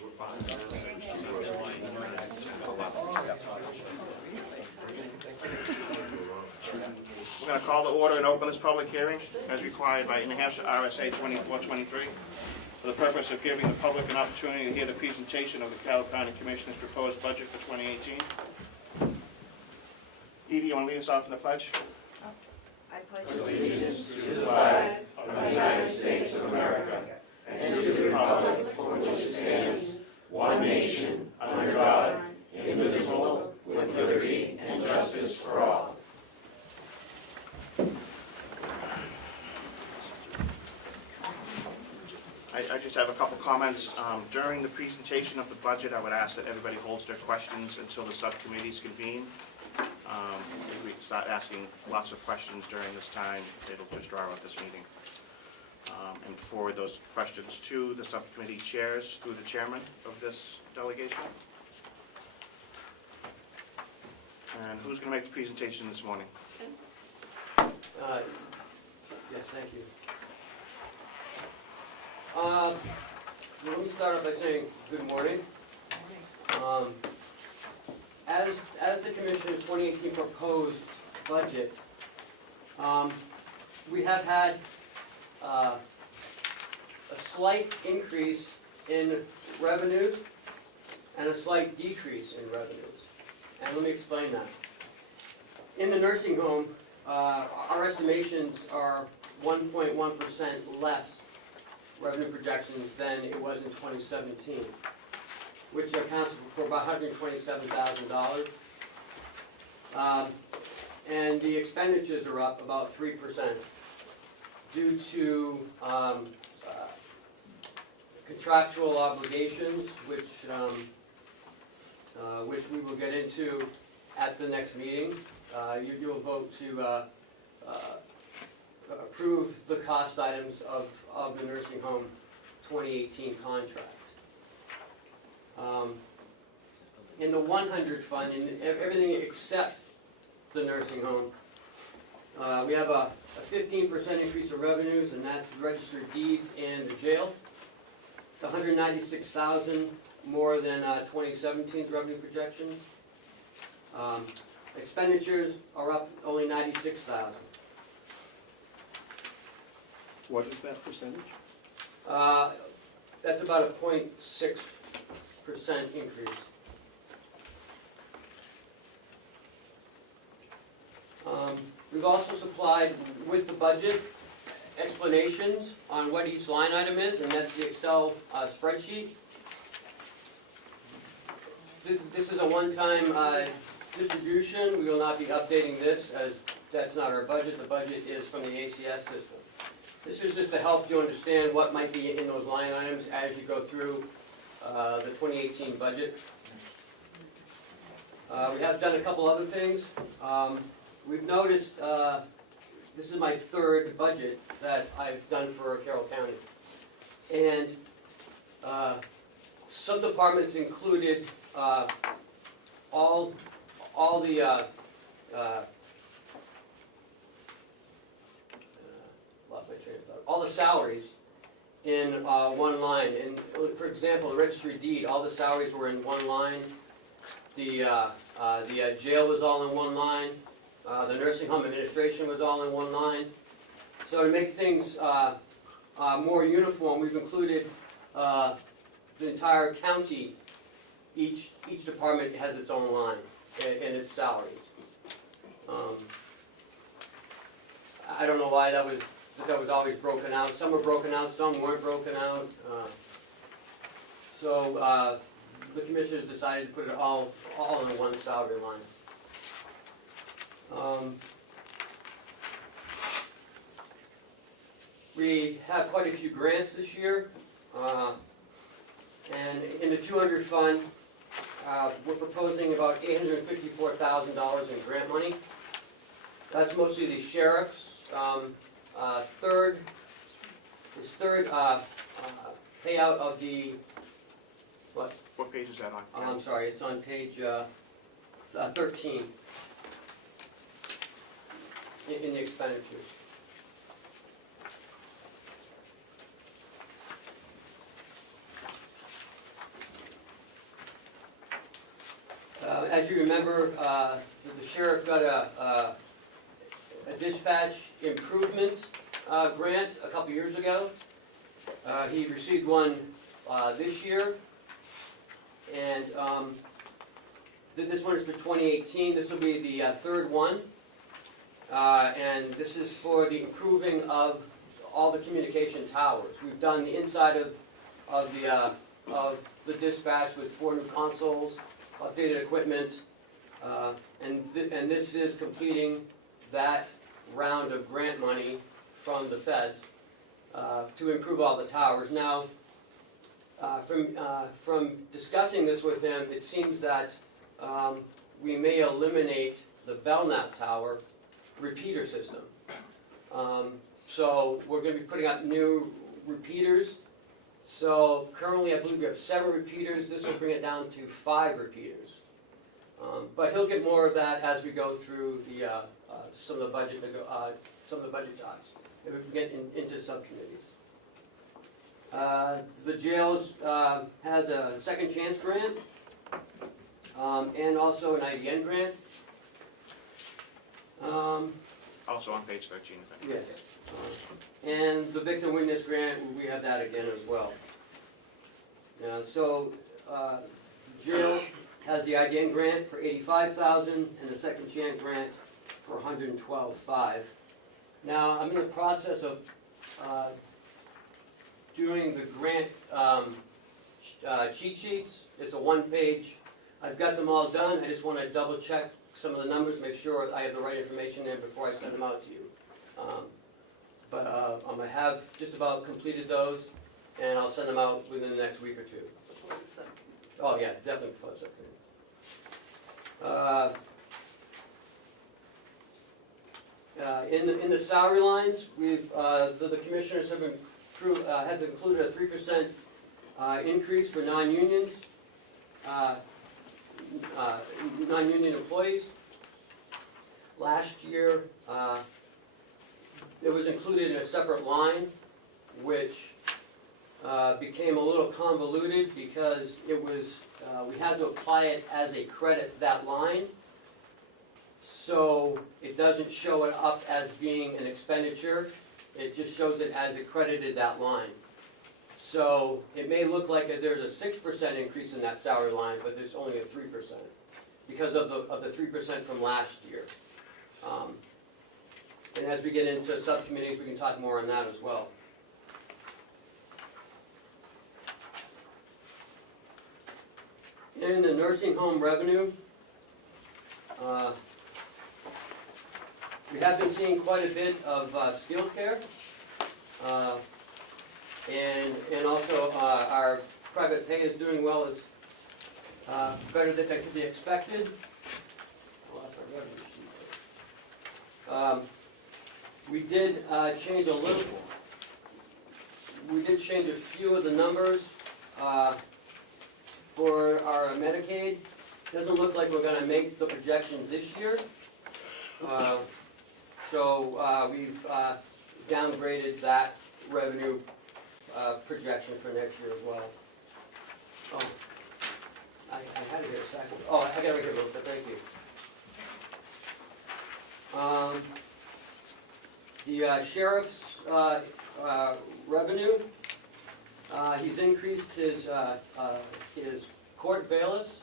We're going to call to order and open this public hearing as required by New Hampshire RSA 2423 for the purpose of giving the public an opportunity to hear the presentation of the Carroll County Commissioner's proposed budget for 2018. Edie, you want to lead us off in the pledge? I pledge allegiance to the flag of the United States of America and to the republic for which it stands, one nation, under God, indivisible, with liberty and justice for all. I just have a couple comments. During the presentation of the budget, I would ask that everybody holds their questions until the subcommittees convene. If we start asking lots of questions during this time, it'll just draw out this meeting. And forward those questions to the subcommittee chairs through the chairman of this delegation. And who's going to make the presentation this morning? Yes, thank you. Let me start off by saying good morning. As the Commissioner's 2018 proposed budget, we have had a slight increase in revenues and a slight decrease in revenues. And let me explain that. In the nursing home, our estimations are 1.1% less revenue projections than it was in 2017, which accounts for about $127,000. And the expenditures are up about 3% due to contractual obligations, which we will get into at the next meeting. You'll vote to approve the cost items of the nursing home 2018 contract. In the 100 fund, in everything except the nursing home, we have a 15% increase in revenues, and that's registered deeds and the jail. It's $196,000 more than 2017's revenue projections. Expenditures are up only $96,000. What is that percentage? That's about a 0.6% increase. We've also supplied with the budget explanations on what each line item is, and that's the Excel spreadsheet. This is a one-time distribution. We will not be updating this, as that's not our budget. The budget is from the ACS system. This is just to help you understand what might be in those line items as you go through the 2018 budget. We have done a couple other things. We've noticed, this is my third budget that I've done for Carroll County. And some departments included all the all the salaries in one line. And for example, the registry deed, all the salaries were in one line. The jail was all in one line. The nursing home administration was all in one line. So to make things more uniform, we've included the entire county. Each department has its own line and its salaries. I don't know why that was always broken out. Some were broken out, some weren't broken out. So the commissioners decided to put it all in one salary line. We have quite a few grants this year, and in the 200 fund, we're proposing about $854,000 in grant money. That's mostly the sheriff's. Third payout of the what? What page is that on? I'm sorry, it's on page 13 in the expenditures. As you remember, the sheriff got a dispatch improvement grant a couple years ago. He received one this year, and this one is for 2018. This will be the third one, and this is for the improving of all the communication towers. We've done the inside of the dispatch with 4 new consoles, updated equipment, and this is completing that round of grant money from the feds to improve all the towers. Now, from discussing this with him, it seems that we may eliminate the Belknap Tower repeater system. So we're going to be putting out new repeaters. So currently I believe we have 7 repeaters. This will bring it down to 5 repeaters. But he'll get more of that as we go through the some of the budget talks. If we can get into subcommittees. The jails has a second chance grant and also an IDN grant. Also on page 13, I think. Yes. And the victim witness grant, we have that again as well. So jail has the IDN grant for $85,000 and the second chance grant for $112,500. Now I'm in the process of doing the grant cheat sheets. It's a 1-page. I've got them all done. I just want to double check some of the numbers, make sure I have the right information in before I send them out to you. But I have just about completed those, and I'll send them out within the next week or 2. Oh yeah, definitely before the subcommittee. In the salary lines, we've the commissioners have included a 3% increase for non-unions, non-union employees. Last year, it was included in a separate line, which became a little convoluted because it was we had to apply it as a credit to that line. So it doesn't show it up as being an expenditure. It just shows it as it credited that line. So it may look like there's a 6% increase in that salary line, but there's only a 3% because of the 3% from last year. And as we get into subcommittees, we can talk more on that as well. In the nursing home revenue, we have been seeing quite a bit of skilled care, and also our private pay is doing well, as better than could be expected. I lost my revenue sheet. We did change a little. We did change a few of the numbers for our Medicaid. Doesn't look like we're going to make the projections this year. So we've downgraded that revenue projection for next year as well. Oh, I had it here a second. Oh, I got it right here, Melissa. Thank you. The sheriff's revenue, he's increased his court bailiffs.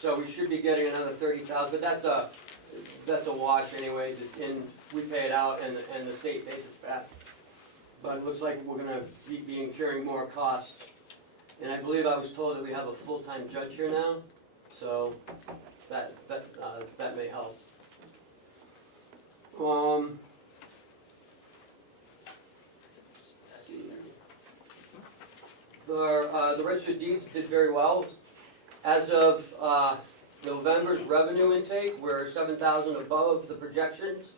So we should be getting another $30,000, but that's a wash anyways. It's in, we pay it out and the state pays us back. But it looks like we're going to be incurring more costs. And I believe I was told that we have a full-time judge here now, so that may help. The registered deeds did very well. As of November's revenue intake, we're 7,000 above the projections.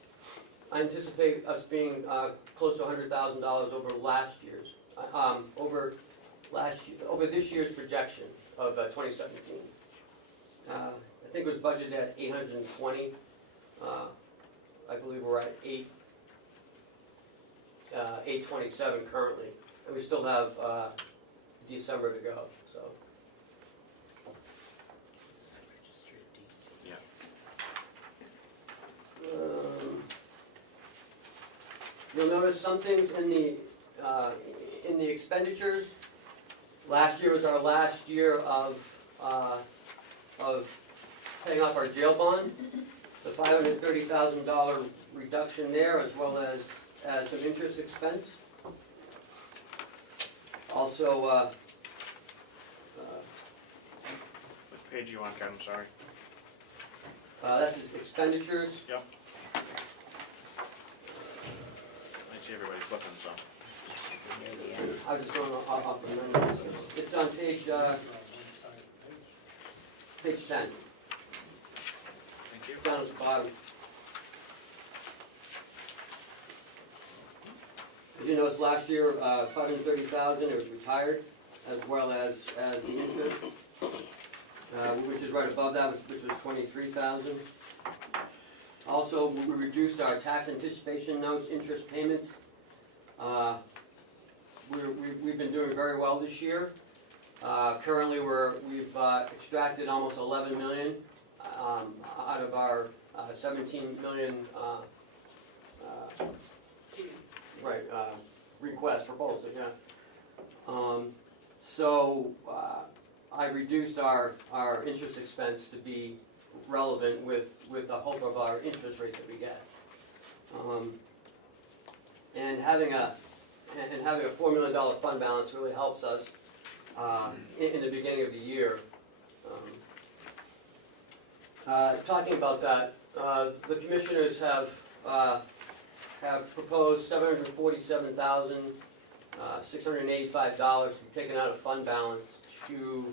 I anticipate us being close to $100,000 over last year's, over this year's projection of 2017. I think it was budgeted at 820. I believe we're at 827 currently, and we still have December to go. So You'll notice some things in the expenditures. Last year was our last year of paying off our jail bond. The $530,000 reduction there, as well as some interest expense. Also, What page are you on, Ken? I'm sorry. that's his expenditures. Yep. I see everybody flipping, so. I was just going off the numbers. It's on page 10, Thank you. down at the bottom. As you noticed, last year, $530,000, it was retired, as well as the interest, which is right above that, which was $23,000. Also, we reduced our tax anticipation notes, interest payments. We've been doing very well this year. Currently, we've extracted almost 11 million out of our 17 million request proposal. Yeah. So I reduced our interest expense to be relevant with the hope of our interest rate that we get. And having a $4 million fund balance really helps us in the beginning of the year. Talking about that, the commissioners have proposed $747,685 to be taken out of fund balance to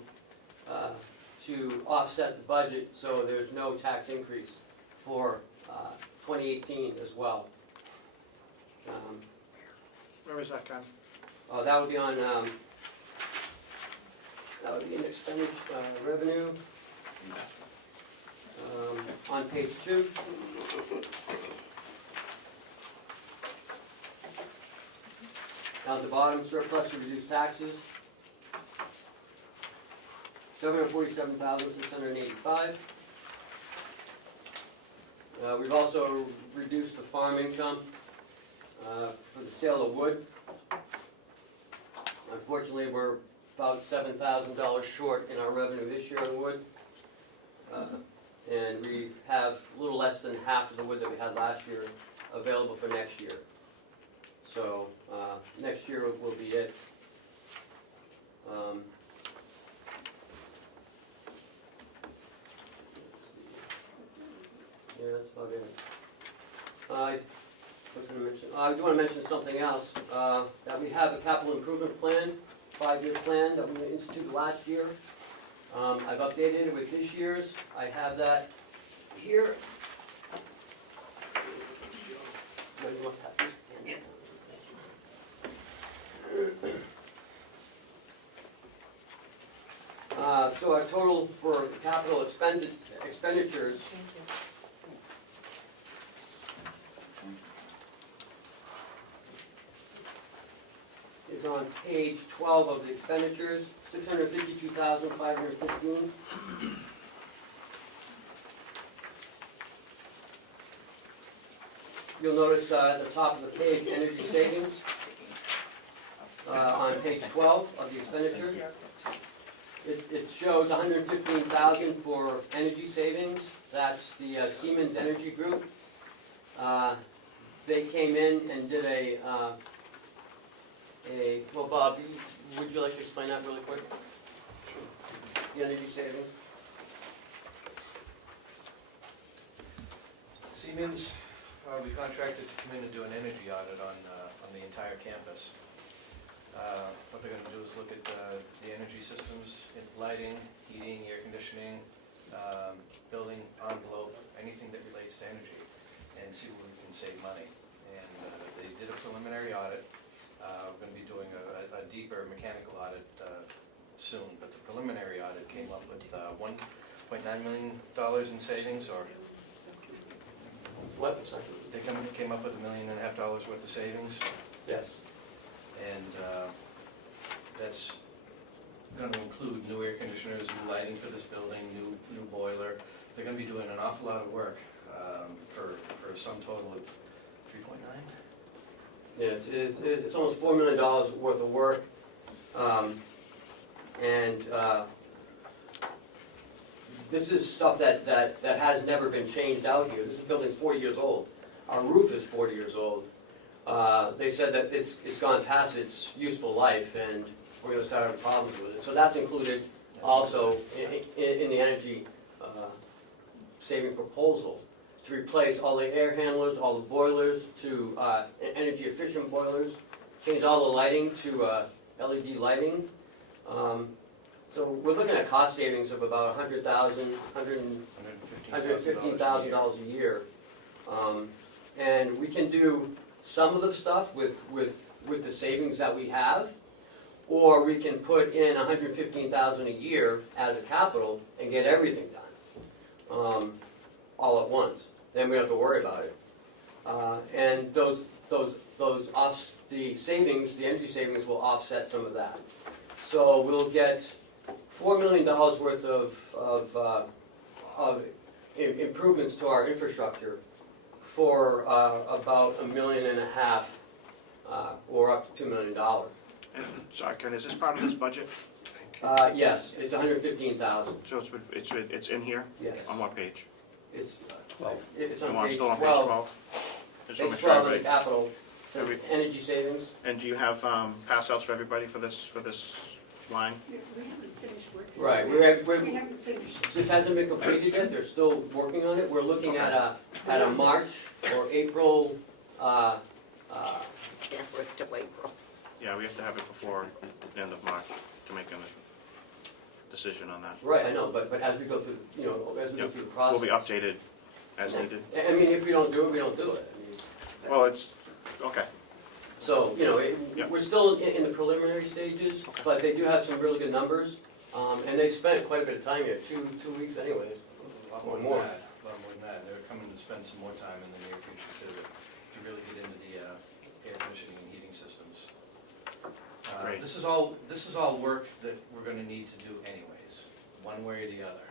offset the budget, so there's no tax increase for 2018 as well. Where is that, Ken? That would be on, that would be in expenditure, revenue, on page 2. Down at the bottom, surplus to reduce taxes, $747,685. We've also reduced the farm income for the sale of wood. Unfortunately, we're about $7,000 short in our revenue this year on wood. And we have a little less than half of the wood that we had last year available for next year. So next year will be it. Let's see. Yeah, that's about it. I do want to mention something else, that we have a capital improvement plan, 5-year plan that we instituted last year. I've updated it with this year's. I have that here. So our total for capital expenditures is on page 12 of the expenditures, $652,515. You'll notice at the top of the page, energy savings, on page 12 of the expenditure. It shows $115,000 for energy savings. That's the Siemens Energy Group. They came in and did well, Bob, would you like to explain that really quick? Sure. The energy savings. Siemens, we contracted to come in and do an energy audit on the entire campus. What they're going to do is look at the energy systems, in lighting, heating, air conditioning, building envelope, anything that relates to energy, and see where we can save money. And they did a preliminary audit. We're going to be doing a deeper mechanical audit soon, but the preliminary audit came up with $1.9 million in savings, or What? Sorry. they came up with $1.5 million worth of savings, Yes. and that's going to include new air conditioners, new lighting for this building, new boiler. They're going to be doing an awful lot of work for a sum total of 3.9. Yeah, it's almost $4 million worth of work. And this is stuff that has never been changed out here. This building's 40 years old. Our roof is 40 years old. They said that it's gone past its useful life, and we're going to start having problems with it. So that's included also in the energy saving proposal, to replace all the air handlers, all the boilers to energy efficient boilers, change all the lighting to LED lighting. So we're looking at cost savings of about $115,000 a year. And we can do some of the stuff with the savings that we have, or we can put in $115,000 a year as a capital and get everything done all at once. Then we don't have to worry about it. And the savings, the energy savings, will offset some of that. So we'll get $4 million worth of improvements to our infrastructure for about $1.5 million, or up to $2 million. And, sorry, Ken, is this part of this budget? Yes, it's $115,000. So it's in here? Yes. On what page? It's 12. It's Come on on, page still on page 12. 12? Just wanna Page make sure 12 of the everybody- capital, says energy savings. And do you have pass outs for everybody for this line? We haven't finished working. Right, We we're, haven't finished. this hasn't been completed yet, they're still working on it. We're looking at a March or April, Can't wait till April. Yeah, we have to have it before the end of March to make a decision on that. right, I know, but as we go through, as we go Yep. through the Will process. be updated as needed. I mean, if we don't do it, we don't do it. I mean, Well, it's, okay, so, Yep. we're still in the preliminary stages, but they do have some really good numbers. And they've spent quite a bit of time here, two weeks anyways. A lot more than that, a lot more than that. They're coming to spend some more time in the near future to really get into the air conditioning and heating systems. Great. This is all work that we're gonna need to do anyways, one way or the other.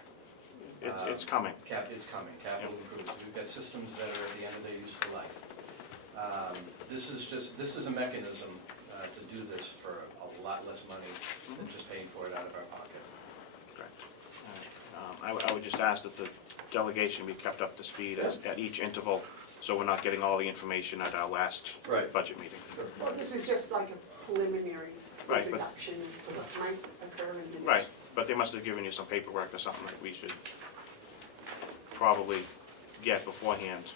it's coming. It's coming, capital improvements. We've got systems that are at the end of their useful life. This is a mechanism to do this for a lot less money than just paying for it out of our pocket. Correct. I would just ask that the delegation be kept up to speed at each interval, so we're not getting all the information at our last Right. budget meeting. Well, this is just like a preliminary Right, but- introduction as to what might occur in the next. Right, but they must have given you some paperwork or something that we should probably get beforehand.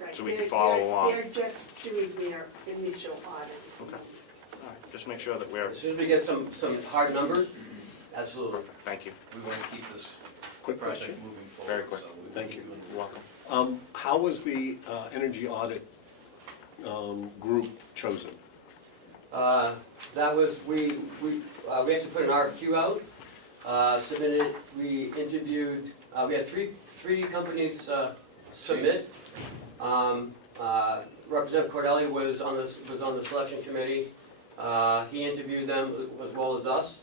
Right. So we can They're- follow they're- along. They're just doing their initial audit. Okay. All right, just make sure that we're, As soon as we get some hard numbers, absolutely. thank you. We want to keep this Quick project question. moving forward. Very quick. so we- Thank you. You're welcome. How was the energy audit group chosen? That was, we actually put an RFQ out, submitted, we interviewed, we had three companies submit. Representative Cordelli was on the selection committee. He interviewed them as well as us,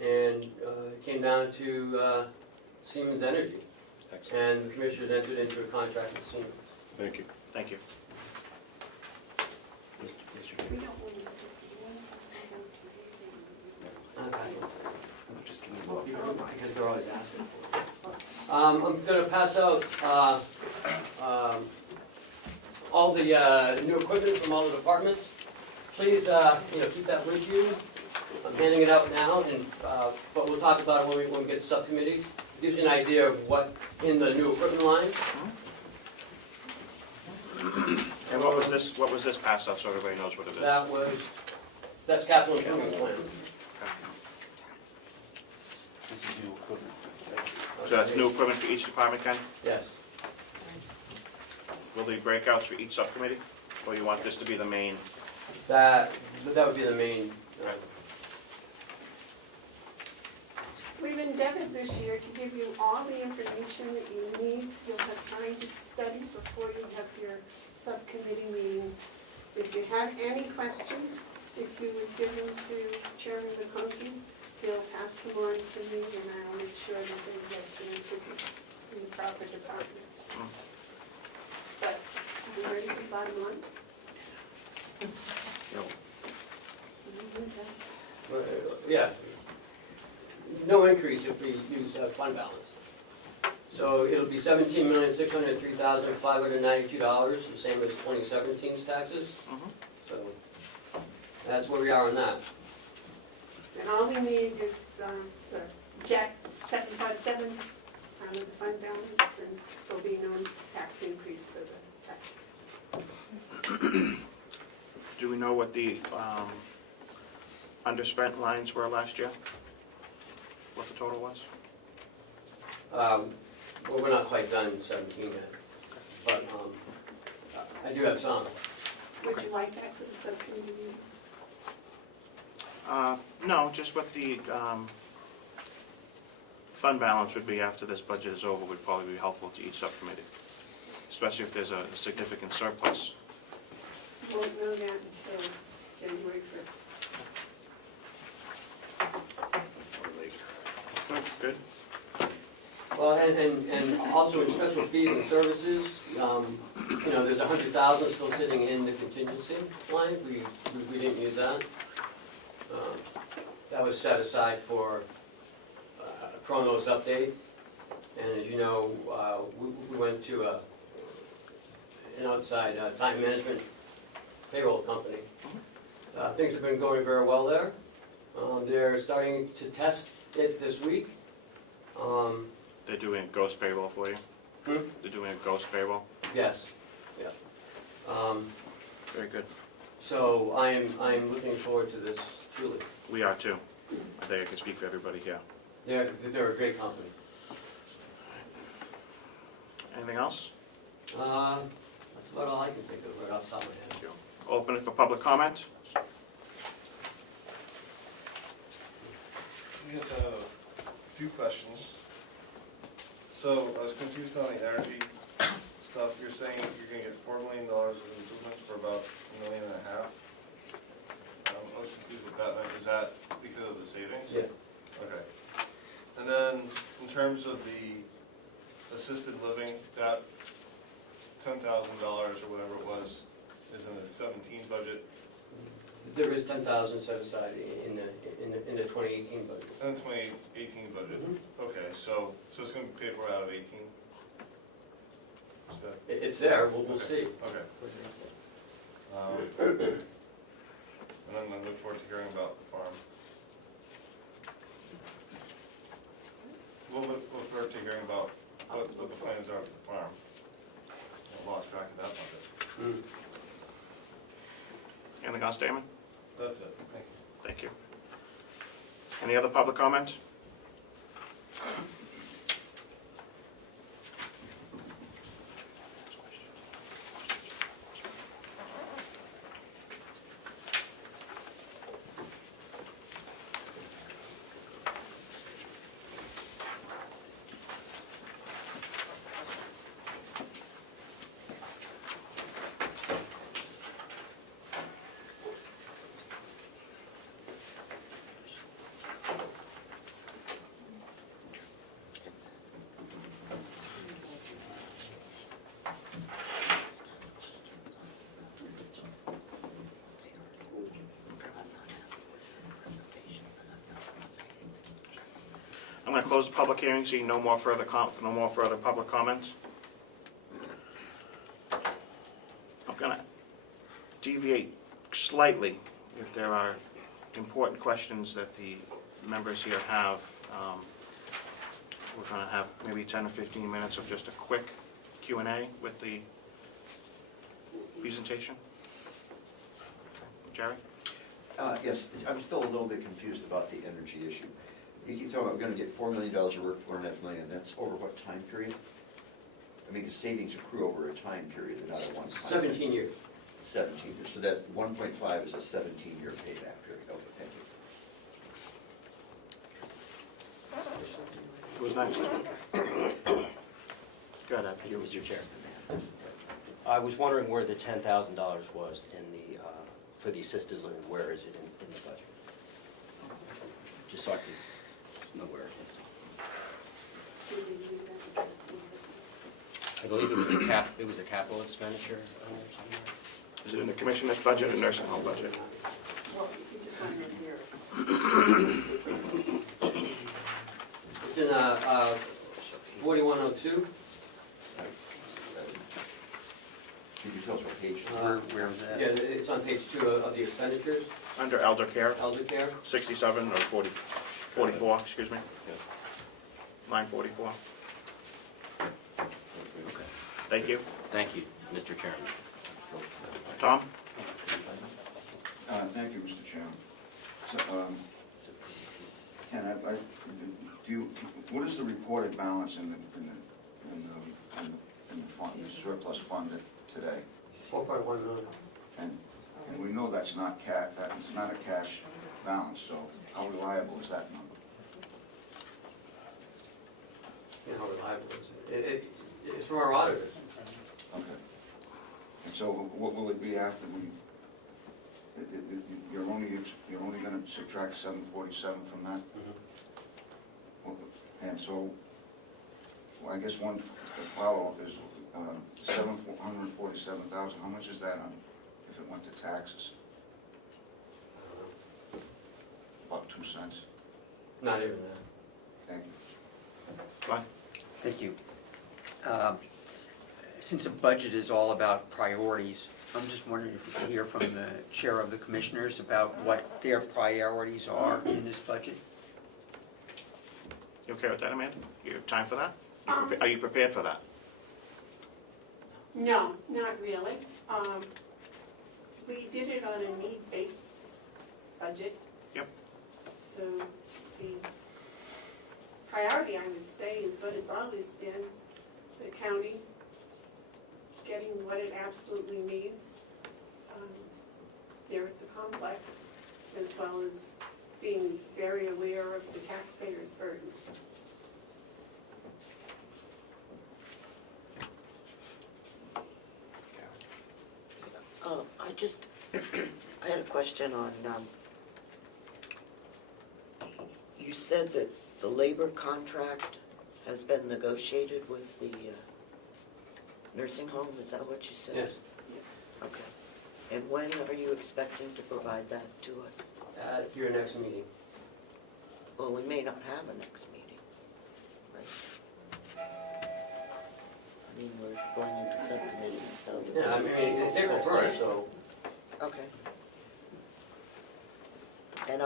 and it came down to Siemens Energy. Excellent. And the commissioners entered into a contract with Siemens. Thank you. Thank you. We don't want to. Because they're always asking for it. I'm going to pass out all the new equipment from all the departments. Please, keep that with you. I'm handing it out now, but we'll talk about it when we get to subcommittees. It gives you an idea of what in the new equipment line. And what was this pass out, so everybody knows what it is? That's capital improvement plan. This is new equipment. So that's new equipment for each department, Ken? Yes. Will the breakouts for each subcommittee? Or you want this to be the main? That would be the main. We've endeavored this year to give you all the information that you need, so you'll have time to study before you have your subcommittee meetings. If you have any questions, if you would give them to Chairman McConkey, he'll pass them on to me, and I'll make sure that they get answered in the proper departments. But You ready for the bottom line? Yep. Yeah. No increase if we use fund balance. So it'll be $17,603,592, the same as 2017's taxes. Mhm. So that's where we are on that. And all we need is the Jack 757 out of the fund balance, and there'll be no tax increase for the taxpayers. Do we know what the underspent lines were last year? What the total was? Well, we're not quite done in 17 yet, but I do have some. Would you like that for the subcommittee meetings? No, just what the fund balance would be after this budget is over would probably be helpful to each subcommittee, especially if there's a significant surplus. Won't know that until January 1st. Or later. Good. Well, and also in special fees and services, there's 100,000 still sitting in the contingency line. We didn't use that. That was set aside for Chrono's update. And as you know, we went to an outside time management payroll company. Things have been going very well there. They're starting to test it this week. They're doing a ghost payroll for you? They're doing a ghost payroll? Yes, yeah. Very good. So I'm looking forward to this, truly. We are too. I think I can speak for everybody here. They're a great company. Anything else? That's about all I can think of right off the top of my head. Thank you. Open it for public comment. I guess I have a few questions. So I was confused on the energy stuff. You're saying you're gonna get $4 million of improvements for about $1.5 million. I was confused with that. Is that because of the savings? Yeah. Okay. And then in terms of the assisted living, that $10,000 or whatever it was is in the 17 budget. There is 10,000 set aside in the 2018 budget. And the 2018 budget. Mhm. Okay, so it's going to be paid for out of 18? Is that- It's there, we'll Okay. see. Okay. And then I look forward to hearing about the farm. We'll look forward to hearing about what the plans are for the farm. I lost track of that budget. Mm. Anything else, Damon? That's it, thank you. Thank you. Any other public comment? I'm going to close the public hearing, seeing no more further public comments. I'm going to deviate slightly if there are important questions that the members here have. We're going to have maybe 10 or 15 minutes of just a quick Q&A with the presentation. Jerry? Yes, I'm still a little bit confused about the energy issue. You keep talking about we're gonna get $4 million of work, $4.5 million, that's over what time period? I mean, because savings accrue over a time period, not a one-time. 17 years. 17 years, so that 1.5 is a 17-year payback period, okay, thank you. Who's next? Go ahead, Ed. Mr. Chair. I was wondering where the $10,000 was in the, for the assisted living, where is it in the budget? Just so I can know where it is. I believe it was a capital expenditure on there somewhere. Is it in the commissioner's budget or nursing home budget? Well, you just want to hear it. It's in 4102. Can you tell us what page? Where was that? Yeah, it's on page 2 of the expenditures, Under elder care, elder care. 67 or 44, excuse me. Line 44. Thank you. Thank you, Mr. Chairman. Tom? Thank you, Mr. Chairman. So, Ken, what is the reported balance in the fund, the surplus fund today? 4.1 million. And we know that's not a cash balance, so how reliable is that number? You know, how reliable is it? It's from our auditors. Okay. And so what will it be after you're only gonna subtract 747 from that? And so, well, I guess one follow-up is, 747,000, how much is that on, if it went to taxes? About 2 cents? Not even that. Thank you. Glenn? Thank you. Since the budget is all about priorities, I'm just wondering if we could hear from the chair of the commissioners about what their priorities are in this budget? You okay with that, Amanda? You have time for that? Are you prepared for that? No, not really. We did it on a need-based budget. Yep. So the priority, I would say, is what it's always been, the county getting what it absolutely needs here at the complex, as well as being very aware of the taxpayers' burden. I had a question on, you said that the labor contract has been negotiated with the nursing home, is that what you said? Yes. Okay. And when are you expecting to provide that to us? At your next meeting. Well, we may not have a next meeting, right? I mean, we're going into subcommittee, so. Yeah, I mean, it's April 1st, so. Okay. And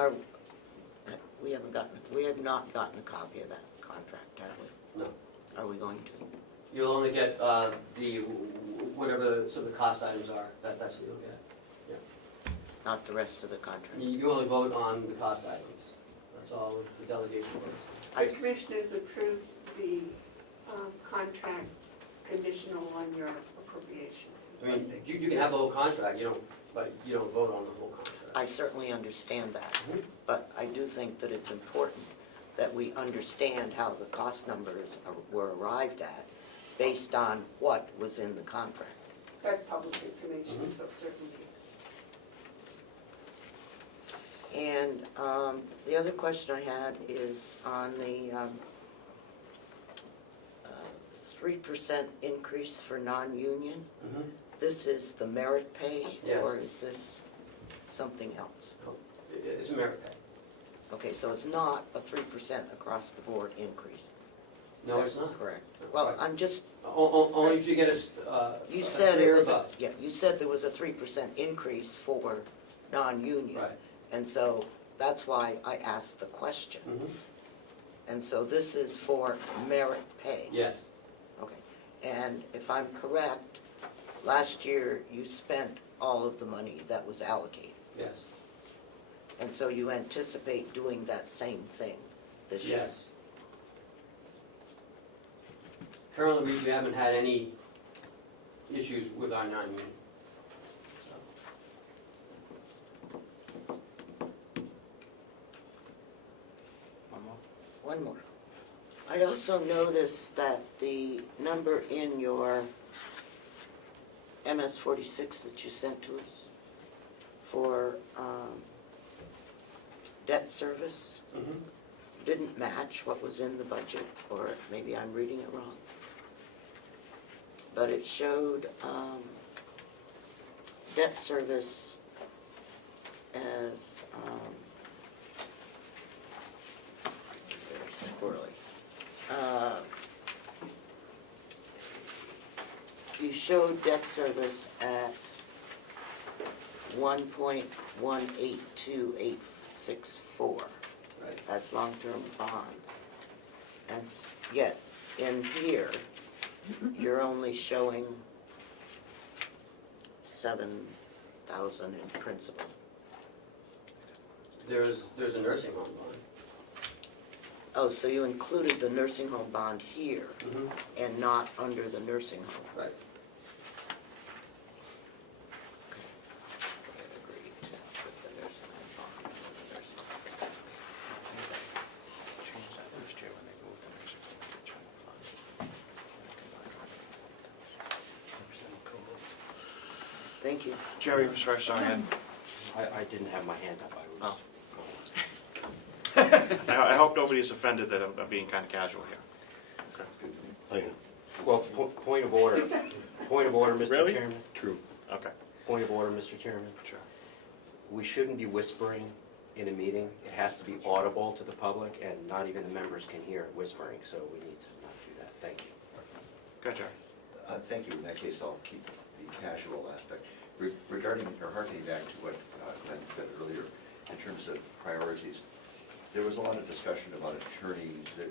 we have not gotten a copy of that contract, have we? No. Are we going to? You'll only get whatever some of the cost items are, that's what you'll get. Not the rest of the contract? You only vote on the cost items. That's all the delegation votes. The commissioners approved the contract conditional on your appropriation. I mean, you can have the whole contract, but you don't vote on the whole contract. I certainly understand that, Mhm. but I do think that it's important that we understand how the cost numbers were arrived at based on what was in the contract. That's public information, so certainly it's. And the other question I had is on the 3% increase for non-union. Mhm. This is the merit pay? Yes. Or is this something else? It's a merit pay. Okay, so it's not a 3% across the board increase? No, Is it's that not. correct? Well, I'm just, Only if you get you a said it three or was, above. you said there was a 3% increase for non-union. Right. And so that's why I asked the question. Mhm. And so this is for merit pay? Yes. Okay, and if I'm correct, last year you spent all of the money that was allocated. Yes. And so you anticipate doing that same thing this year? Yes. Currently, we haven't had any issues with our non-union. One more? One more. I also noticed that the number in your MS-46 that you sent to us for debt service Mhm. didn't match what was in the budget, or maybe I'm reading it wrong. but it showed debt service as very squirrely. You showed debt service at 1.182864. Right. That's long-term bonds. And yet, in here, you're only showing 7,000 in principal. There's a nursing home bond. Oh, so you included the nursing home bond here and not under the nursing home? Right. Okay, agreed to put the nursing home bond under the nursing home. Change that last year when they moved the nursing home to the general fund. Thank you. Jerry was first, sorry. I didn't have my hand up, I was. I hope nobody's offended that I'm being kind of casual here. Well, point of order. Point of order, Mr. Really? Chairman. True. Okay, Point of order, Mr. Chairman. sure. We shouldn't be whispering in a meeting. It has to be audible to the public, and not even the members can hear whispering, so we need to not do that. Thank you. Good, Jerry. Thank you. In that case, I'll keep the casual aspect. Regarding, or harkening back to what Glenn said earlier, in terms of priorities, there was a lot of discussion about attorneys, the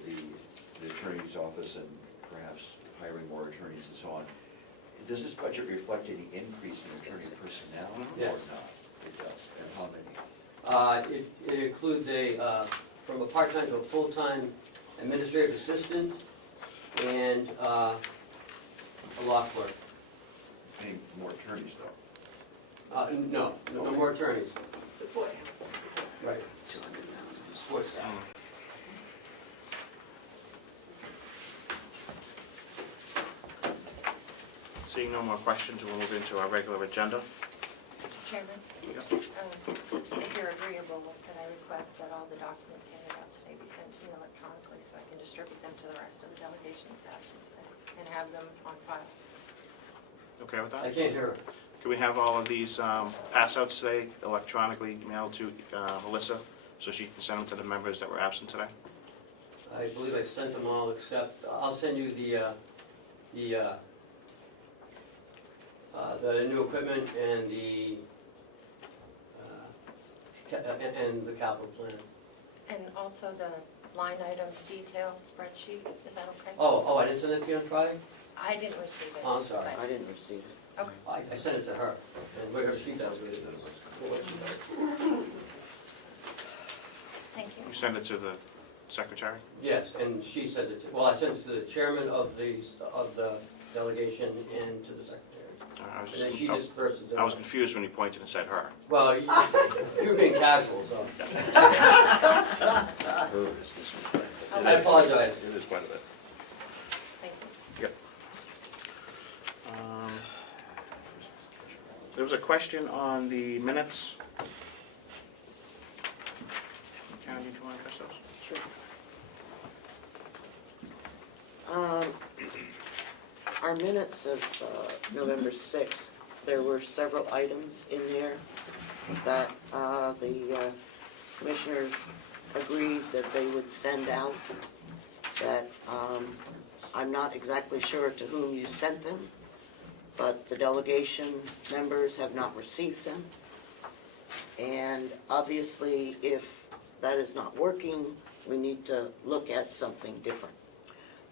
attorney's office, and perhaps hiring more attorneys and so on. Does this budget reflect any increase in attorney personnel or Yes. not? It does. And how many? It includes from a part-time to a full-time administrative assistant and a law clerk. Any more attorneys, though? No more attorneys. Support. Right. 200,000. Support staff. Seeing no more questions, we'll move into our regular agenda. Mr. Chairman, Yep. if you're agreeable, could I request that all the documents handed out today be sent to me electronically so I can distribute them to the rest of the delegation this afternoon today and have them on file? Okay with I that? can't hear her. Can we have all of these pass-outs today electronically mailed to Melissa so she can send them to the members that were absent today? I believe I sent them all except, I'll send you the new equipment and the capital plan. And also the line item detail spreadsheet, is that okay? Oh, I didn't send it to you on Friday? I didn't receive it. Oh, I'm sorry. I didn't receive it. Okay. I sent it to her, and whatever she does with it. Thank you. You send it to the secretary? Yes, and she sent it to, well, I sent it to the chairman of the delegation and to the secretary. I was And then she disperses it. I was confused when you pointed and said her. Well, you're being casual, so. I apologize. It is quite a bit. Thank you. Yep. There was a question on the minutes. Karen, do you want to address those? Sure. Our minutes of November 6th, there were several items in there that the commissioners agreed that they would send out, that I'm not exactly sure to whom you sent them, but the delegation members have not received them. And obviously, if that is not working, we need to look at something different.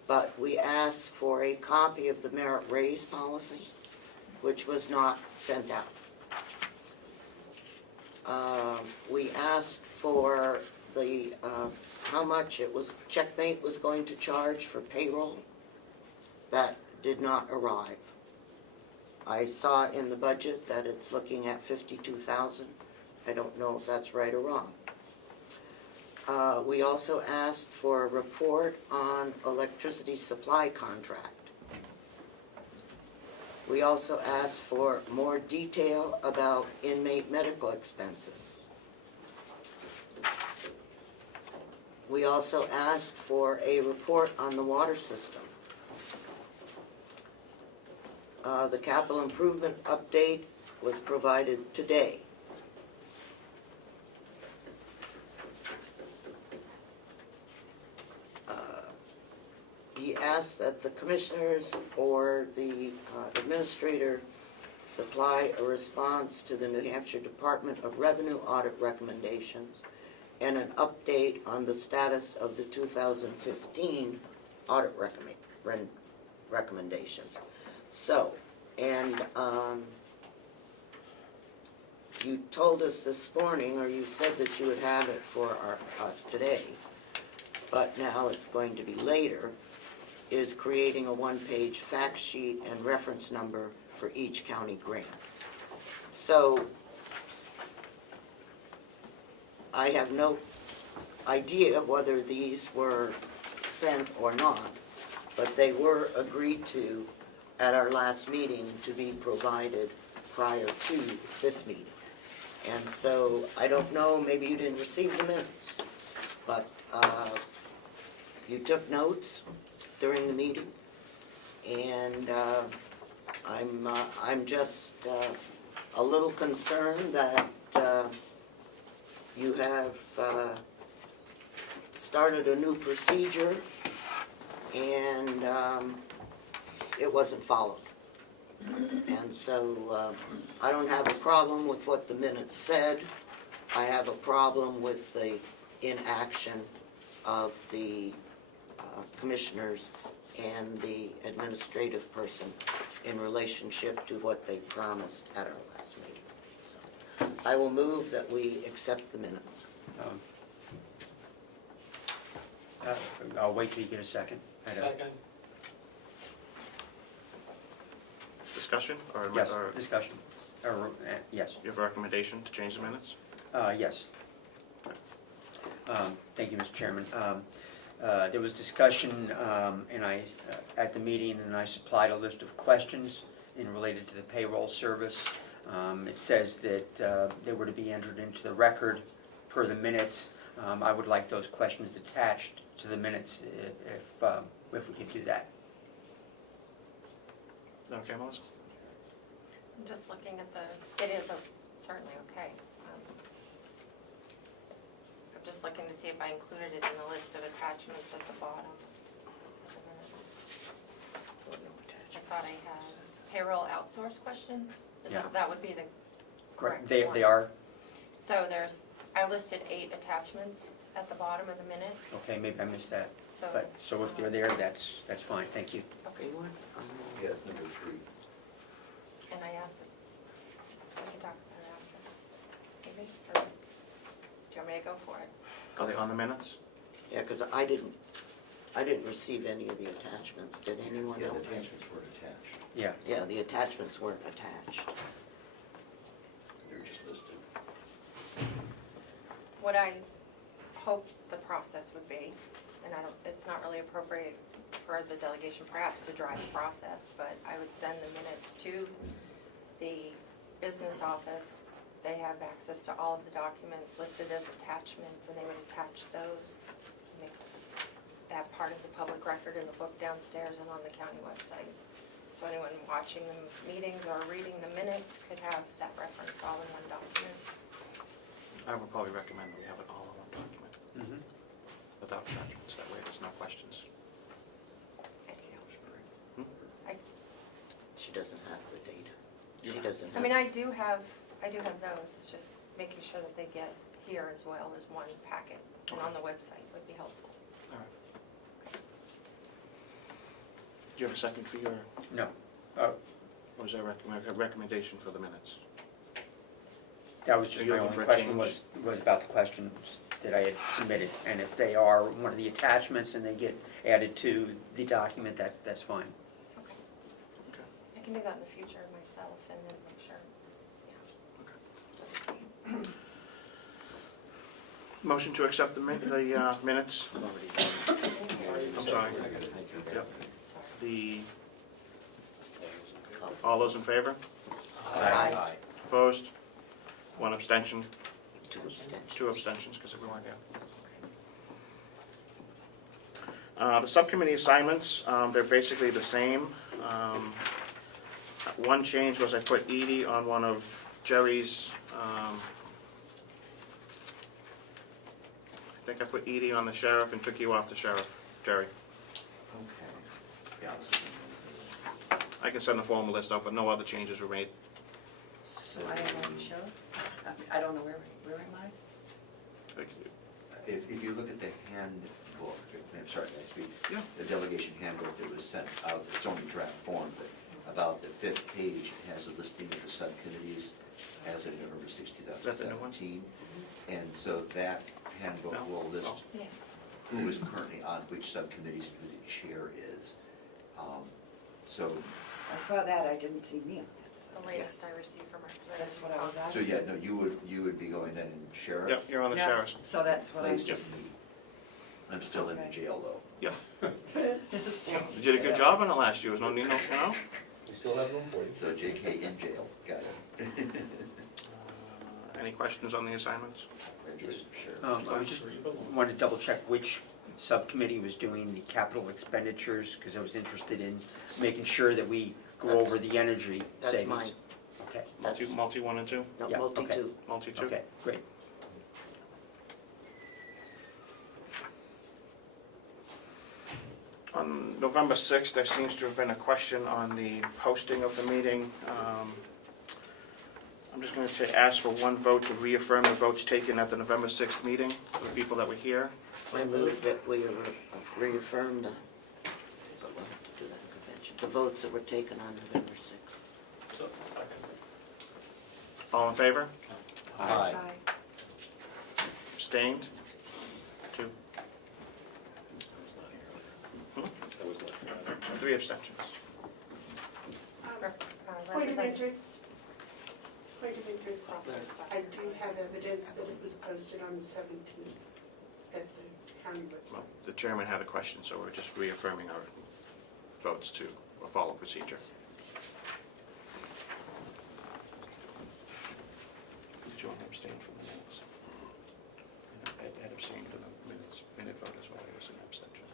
But we asked for a copy of the merit raise policy, which was not sent out. We asked for the, how much it was, Checkmate was going to charge for payroll. That did not arrive. I saw in the budget that it's looking at 52,000. I don't know if that's right or wrong. We also asked for a report on electricity supply contract. We also asked for more detail about inmate medical expenses. We also asked for a report on the water system. The capital improvement update was provided today. He asked that the commissioners or the administrator supply a response to the New Hampshire Department of Revenue audit recommendations and an update on the status of the 2015 audit recommendations. So, and you told us this morning, or you said that you would have it for us today, but now it's going to be later, is creating a one-page fact sheet and reference number for each county grant. So, I have no idea whether these were sent or not, but they were agreed to at our last meeting to be provided prior to this meeting. And so, I don't know, maybe you didn't receive the minutes, but you took notes during the meeting, and I'm just a little concerned that you have started a new procedure and it wasn't followed. And so I don't have a problem with what the minutes said. I have a problem with the inaction of the commissioners and the administrative person in relationship to what they promised at our last meeting. So I will move that we accept the minutes. I'll wait till you get a second. Second. Discussion, or? Yes, or discussion. Yes. You have a recommendation to change the minutes? Yes. Thank you, Mr. Chairman. There was discussion and at the meeting, and I supplied a list of questions related to the payroll service. It says that they were to be entered into the record per the minutes. I would like those questions attached to the minutes if we could do that. Okay, Melissa? I'm just looking at it is certainly okay. I'm just looking to see if I included it in the list of attachments at the bottom. I thought I had payroll outsource questions. Yeah. That would be the correct They one. are? So I listed 8 attachments at the bottom of the minutes. Okay, maybe I missed that. So, So if they're there, that's fine, thank you. okay. They weren't on Yes, number 3. And I asked, we can talk about it after. Maybe? Or do you want me to go for it? Are they on the minutes? Yeah, because I didn't receive any of the attachments. Did anyone Yeah, else? the attachments weren't attached. Yeah. Yeah, the attachments weren't attached. They were just listed. What I hope the process would be, and it's not really appropriate for the delegation perhaps to drive the process, but I would send the minutes to the business office. They have access to all of the documents listed as attachments, and they would attach those, make that part of the public record in the book downstairs and on the county website. So anyone watching the meetings or reading the minutes could have that reference all in one document. I would probably recommend we have it all in one document Mhm. without attachments. That way there's no questions. She doesn't have the data. She Yeah. doesn't have. I mean, I do have those. It's just making sure that they get here as well as one packet and on the website would be helpful. All right. Do you have a second for your, No. or was there a recommendation for the minutes? That was Are just you my looking only for a question, change? was about the questions that I had submitted. And if they are one of the attachments and they get added to the document, that's fine. Okay. Okay. I can do that in the future myself and then make sure. Motion to accept the minutes? I'm sorry. Yep. Sorry. All those in favor? Aye. Opposed? One abstention? 2 abstentions. 2 abstentions because we weren't here. The subcommittee assignments, they're basically the same. One change was I put Edie on one of Jerry's, I think I put Edie on the sheriff and took you off the sheriff, Jerry. Okay. Yeah. I can send the formal list out, but no other changes were made. So I am on the show. I don't know where am I? if you look at the handbook, I'm sorry, I speak, Yeah. the delegation handbook that was sent out, it's only draft form, but about the 5th page has a listing of the subcommittees as of November 6, that the new one? 2017. And so that handbook No? will list Oh. Yes. who is currently on which subcommittees and who the chair is. So, I saw that, I didn't see me on It's the latest I received from Representative That's what I was McConkey. so asking. yeah, no, you would be going then in sheriff. Yep, you're on the Yeah, sheriff's. So that's what I was Place just. of me. I'm still in the Okay. jail though. Yeah. You did a good job on the last year, was no need no now? We still have room for you. So JK in jail, got it. Any questions on the assignments? I was just, wanted to double check which subcommittee was doing the capital expenditures, because I was interested in making sure that we go over the energy That's savings. mine. Okay, That's, Multi 1 and 2? no, Yeah, okay. multi-two. Multi 2? okay, great. On November 6th, there seems to have been a question on the posting of the meeting. I'm just going to ask for one vote to reaffirm the votes taken at the November 6th meeting for the people that were here. I move that we reaffirm the, so we'll have to do that in convention, the votes that were taken on November 6th. All in favor? Aye. Abstained? 2. 3 abstentions. Point of Representative interest, I do have evidence that it was posted on the 17th at the county Well, website. the chairman had a question, so we're just reaffirming our votes to follow procedure. Did you want to abstain from the minutes? I'd abstain for the minute vote as well, it was an abstention.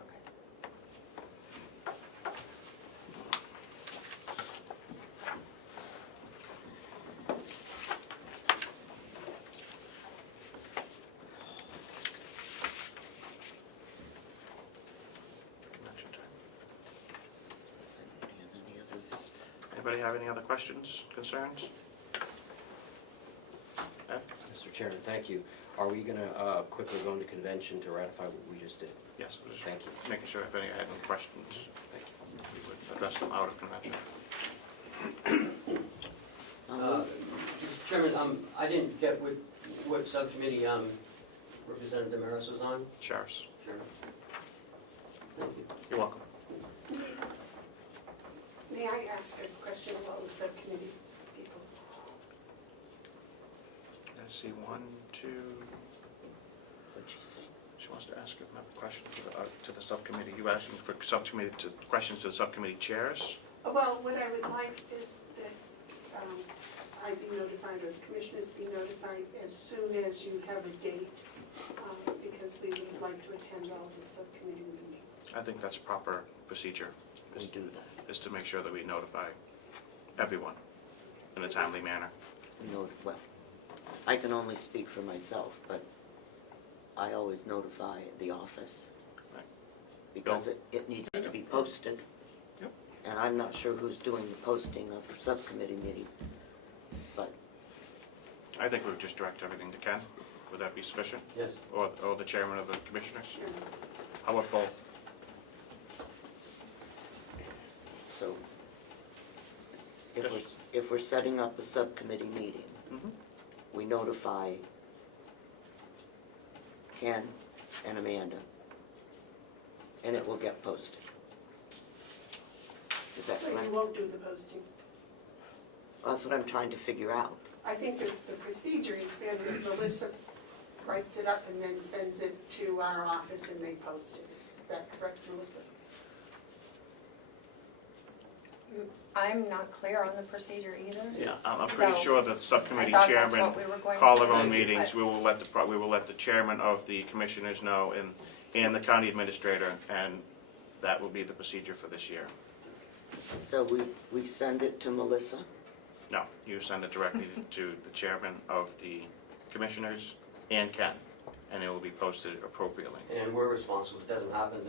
Anybody have any other questions, concerns? Ed? Mr. Chairman, thank you. Are we going to quickly go into convention to ratify what we just did? Yes, we're just Thank you. making sure if any had any questions, Thank you. we would address them out of convention. Mr. Chairman, I didn't get what subcommittee Representative DesMarais was on. Sheriffs, Sure. Thank you. you're welcome. May I ask a question of all the subcommittee people? Let's see, 1, 2, What'd you say? she wants to ask a question to the subcommittee. You asking for questions to the subcommittee chairs? Well, what I would like is that I be notified, or the commissioners be notified as soon as you have a date, because we would like to attend all the subcommittee meetings. I think that's proper procedure, We do that. is to make sure that we notify everyone in a timely manner. We know, well, I can only speak for myself, but I always notify the office. Right. Because it needs to be posted. Yep. And I'm not sure who's doing the posting of the subcommittee meeting, but I think we would just direct everything to Ken. Would that be sufficient? Yes. Or the chairman of the commissioners? How about both? so if we're setting up a subcommittee meeting, Mhm. we notify Ken and Amanda, and it will get posted. Is that So you correct? won't do the posting? That's what I'm trying to figure out. I think that the procedure has been that Melissa writes it up and then sends it to our office and they post it. Is that correct, Melissa? I'm not clear on the procedure either. Yeah, I'm pretty So, sure the subcommittee I thought that's chairman what we were going call to their own do, meetings. but- We will let the chairman of the commissioners know and the county administrator, and that will be the procedure for this year. So we send it to Melissa? No, you send it directly to the chairman of the commissioners and Ken, and it will be posted appropriately. And we're responsible. If it doesn't happen,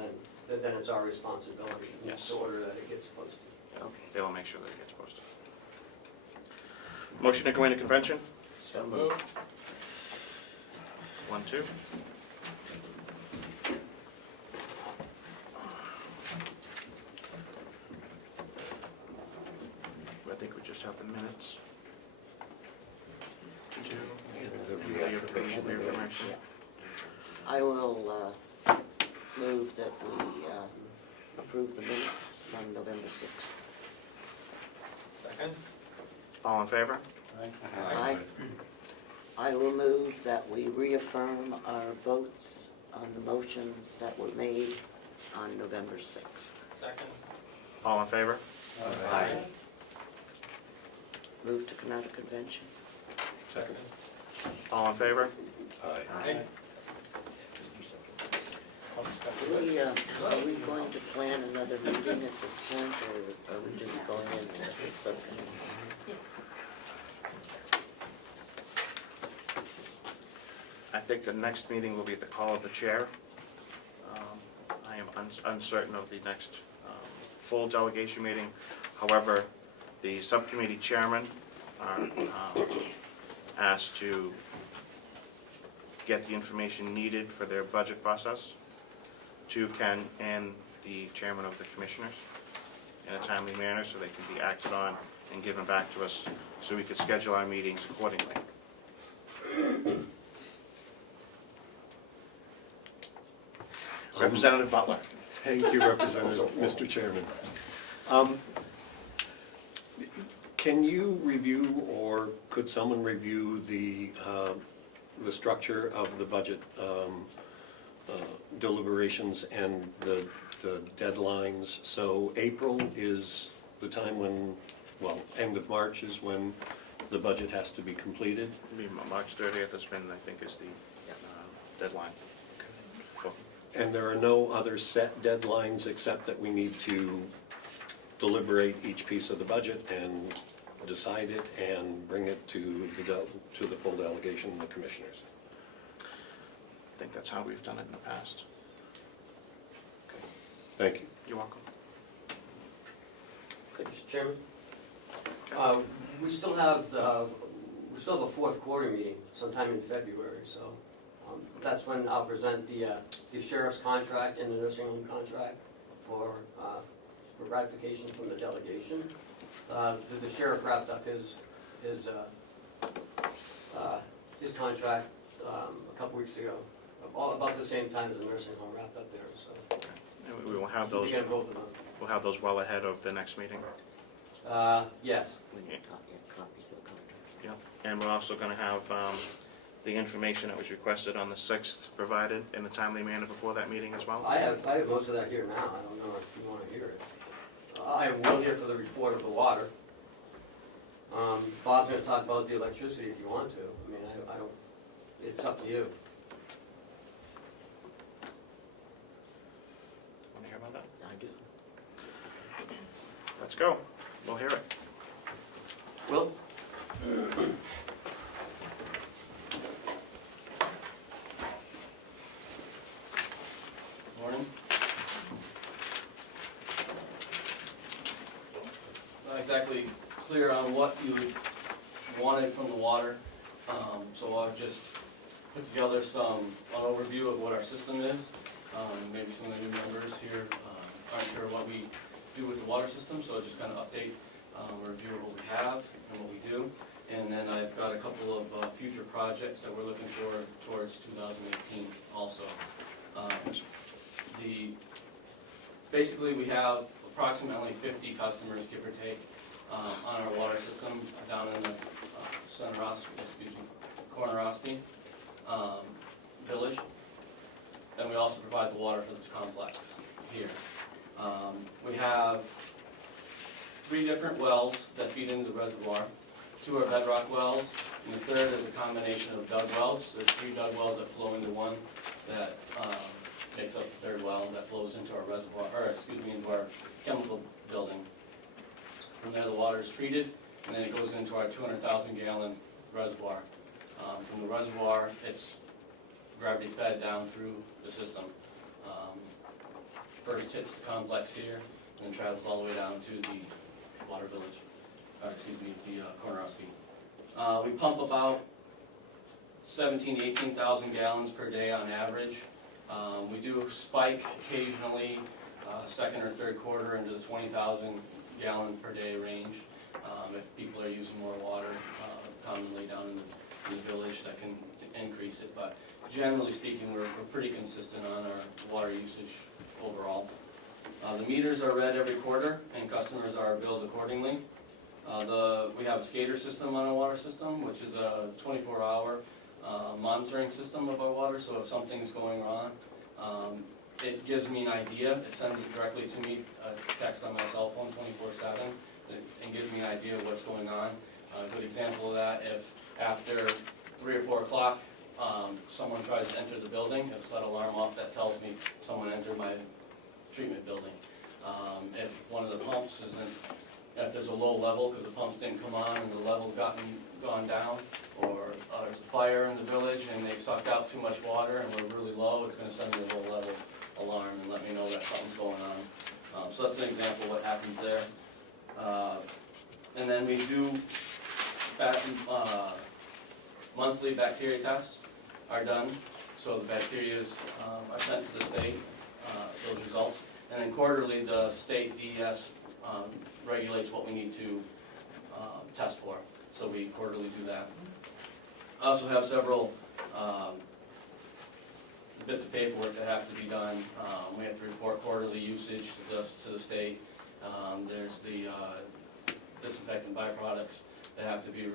then it's our responsibility Yes. to order that it gets posted. Okay. They will make sure that it gets posted. Motion to go into convention? So moved. 1, 2. I think we just have the minutes to do. The information. I will move that we approve the minutes from November 6th. Second? All in favor? Aye. I will move that we reaffirm our votes on the motions that were made on November 6th. Second. All in favor? Aye. Move to come out of convention. Second. All in favor? Aye. Are we going to plan another meeting at this point, or are we just going into subcommittees? I think the next meeting will be at the call of the chair. I am uncertain of the next full delegation meeting. However, the subcommittee chairmen are asked to get the information needed for their budget process to Ken and the chairman of the commissioners in a timely manner so they can be acted on and given back to us so we could schedule our meetings accordingly. Representative Butler. Thank you, Representative, Mr. Chairman. Can you review, or could someone review the structure of the budget deliberations and the deadlines? So April is the time when, well, end of March is when the budget has to be completed. March 30th has been, I think, is the deadline. And there are no other set deadlines except that we need to deliberate each piece of the budget and decide it and bring it to the full delegation and the commissioners. I think that's how we've done it in the past. Okay. Thank you. You're welcome. Mr. Chairman? We still have a fourth quarter meeting sometime in February, so that's when I'll present the sheriff's contract and the nursing home contract for ratification from the delegation. The sheriff wrapped up his contract a couple weeks ago, about the same time as the nursing home wrapped up there, so. And we will have We those. get both of them. We'll have those well ahead of the next meeting. Yes. Copies of the contract. Yeah. And we're also going to have the information that was requested on the 6th provided in a timely manner before that meeting as well. I have most of that here now. I don't know if you want to hear it. I will here for the report of the water. Bob's going to talk about the electricity if you want to. I mean, I don't, it's up to you. Want to hear about that? I do. Let's go. We'll hear it. Will? Morning. Not exactly clear on what you wanted from the water, so I've just put together an overview of what our system is. Maybe some of the new members here aren't sure what we do with the water system, so I'll just kind of update, review of what we have and what we do. And then I've got a couple of future projects that we're looking for towards 2018 also. Basically, we have approximately 50 customers, give or take, on our water system down in the Ossipee village. And we also provide the water for this complex here. We have 3 different wells that feed into the reservoir. 2 are bedrock wells, and the third is a combination of dug wells. There's 3 dug wells that flow into one that makes up the third well that flows into our reservoir, or excuse me, into our chemical building From there, the water is treated, and then it goes into our 200,000 gallon reservoir. From the reservoir, it's gravity fed down through the system. First hits the complex here, and then travels all the way down to the water village, the corner Ossipee. We pump about 17,000 to 18,000 gallons per day on average. We do spike occasionally, second or third quarter into the 20,000 gallon per day range. If people are using more water, commonly down in the village, that can increase it. But generally speaking, we're pretty consistent on our water usage overall. The meters are read every quarter, and customers are billed accordingly. We have a SCADA system on our water system, which is a 24-hour monitoring system of our water, so if something's going wrong, it gives me an idea. It sends it directly to me, a text on my cell phone 24/7, and gives me an idea of what's going on. A good example of that, if after 3 or 4 o'clock, someone tries to enter the building, it'll set an alarm off that tells me someone entered my treatment building. If one of the pumps isn't, if there's a low level because the pumps didn't come on and the level's gone down, or there's a fire in the village and they've sucked out too much water and we're really low, it's going to send me a low level alarm and let me know that something's going on. So that's an example of what happens there. And then we do monthly bacteria tests are done, so the bacteria are sent to the state, those results. And then quarterly, the state DES regulates what we need to test for, so we quarterly do that. I also have several bits of paperwork that have to be done. We have to report quarterly usage to the state. There's the disinfectant byproducts that have to be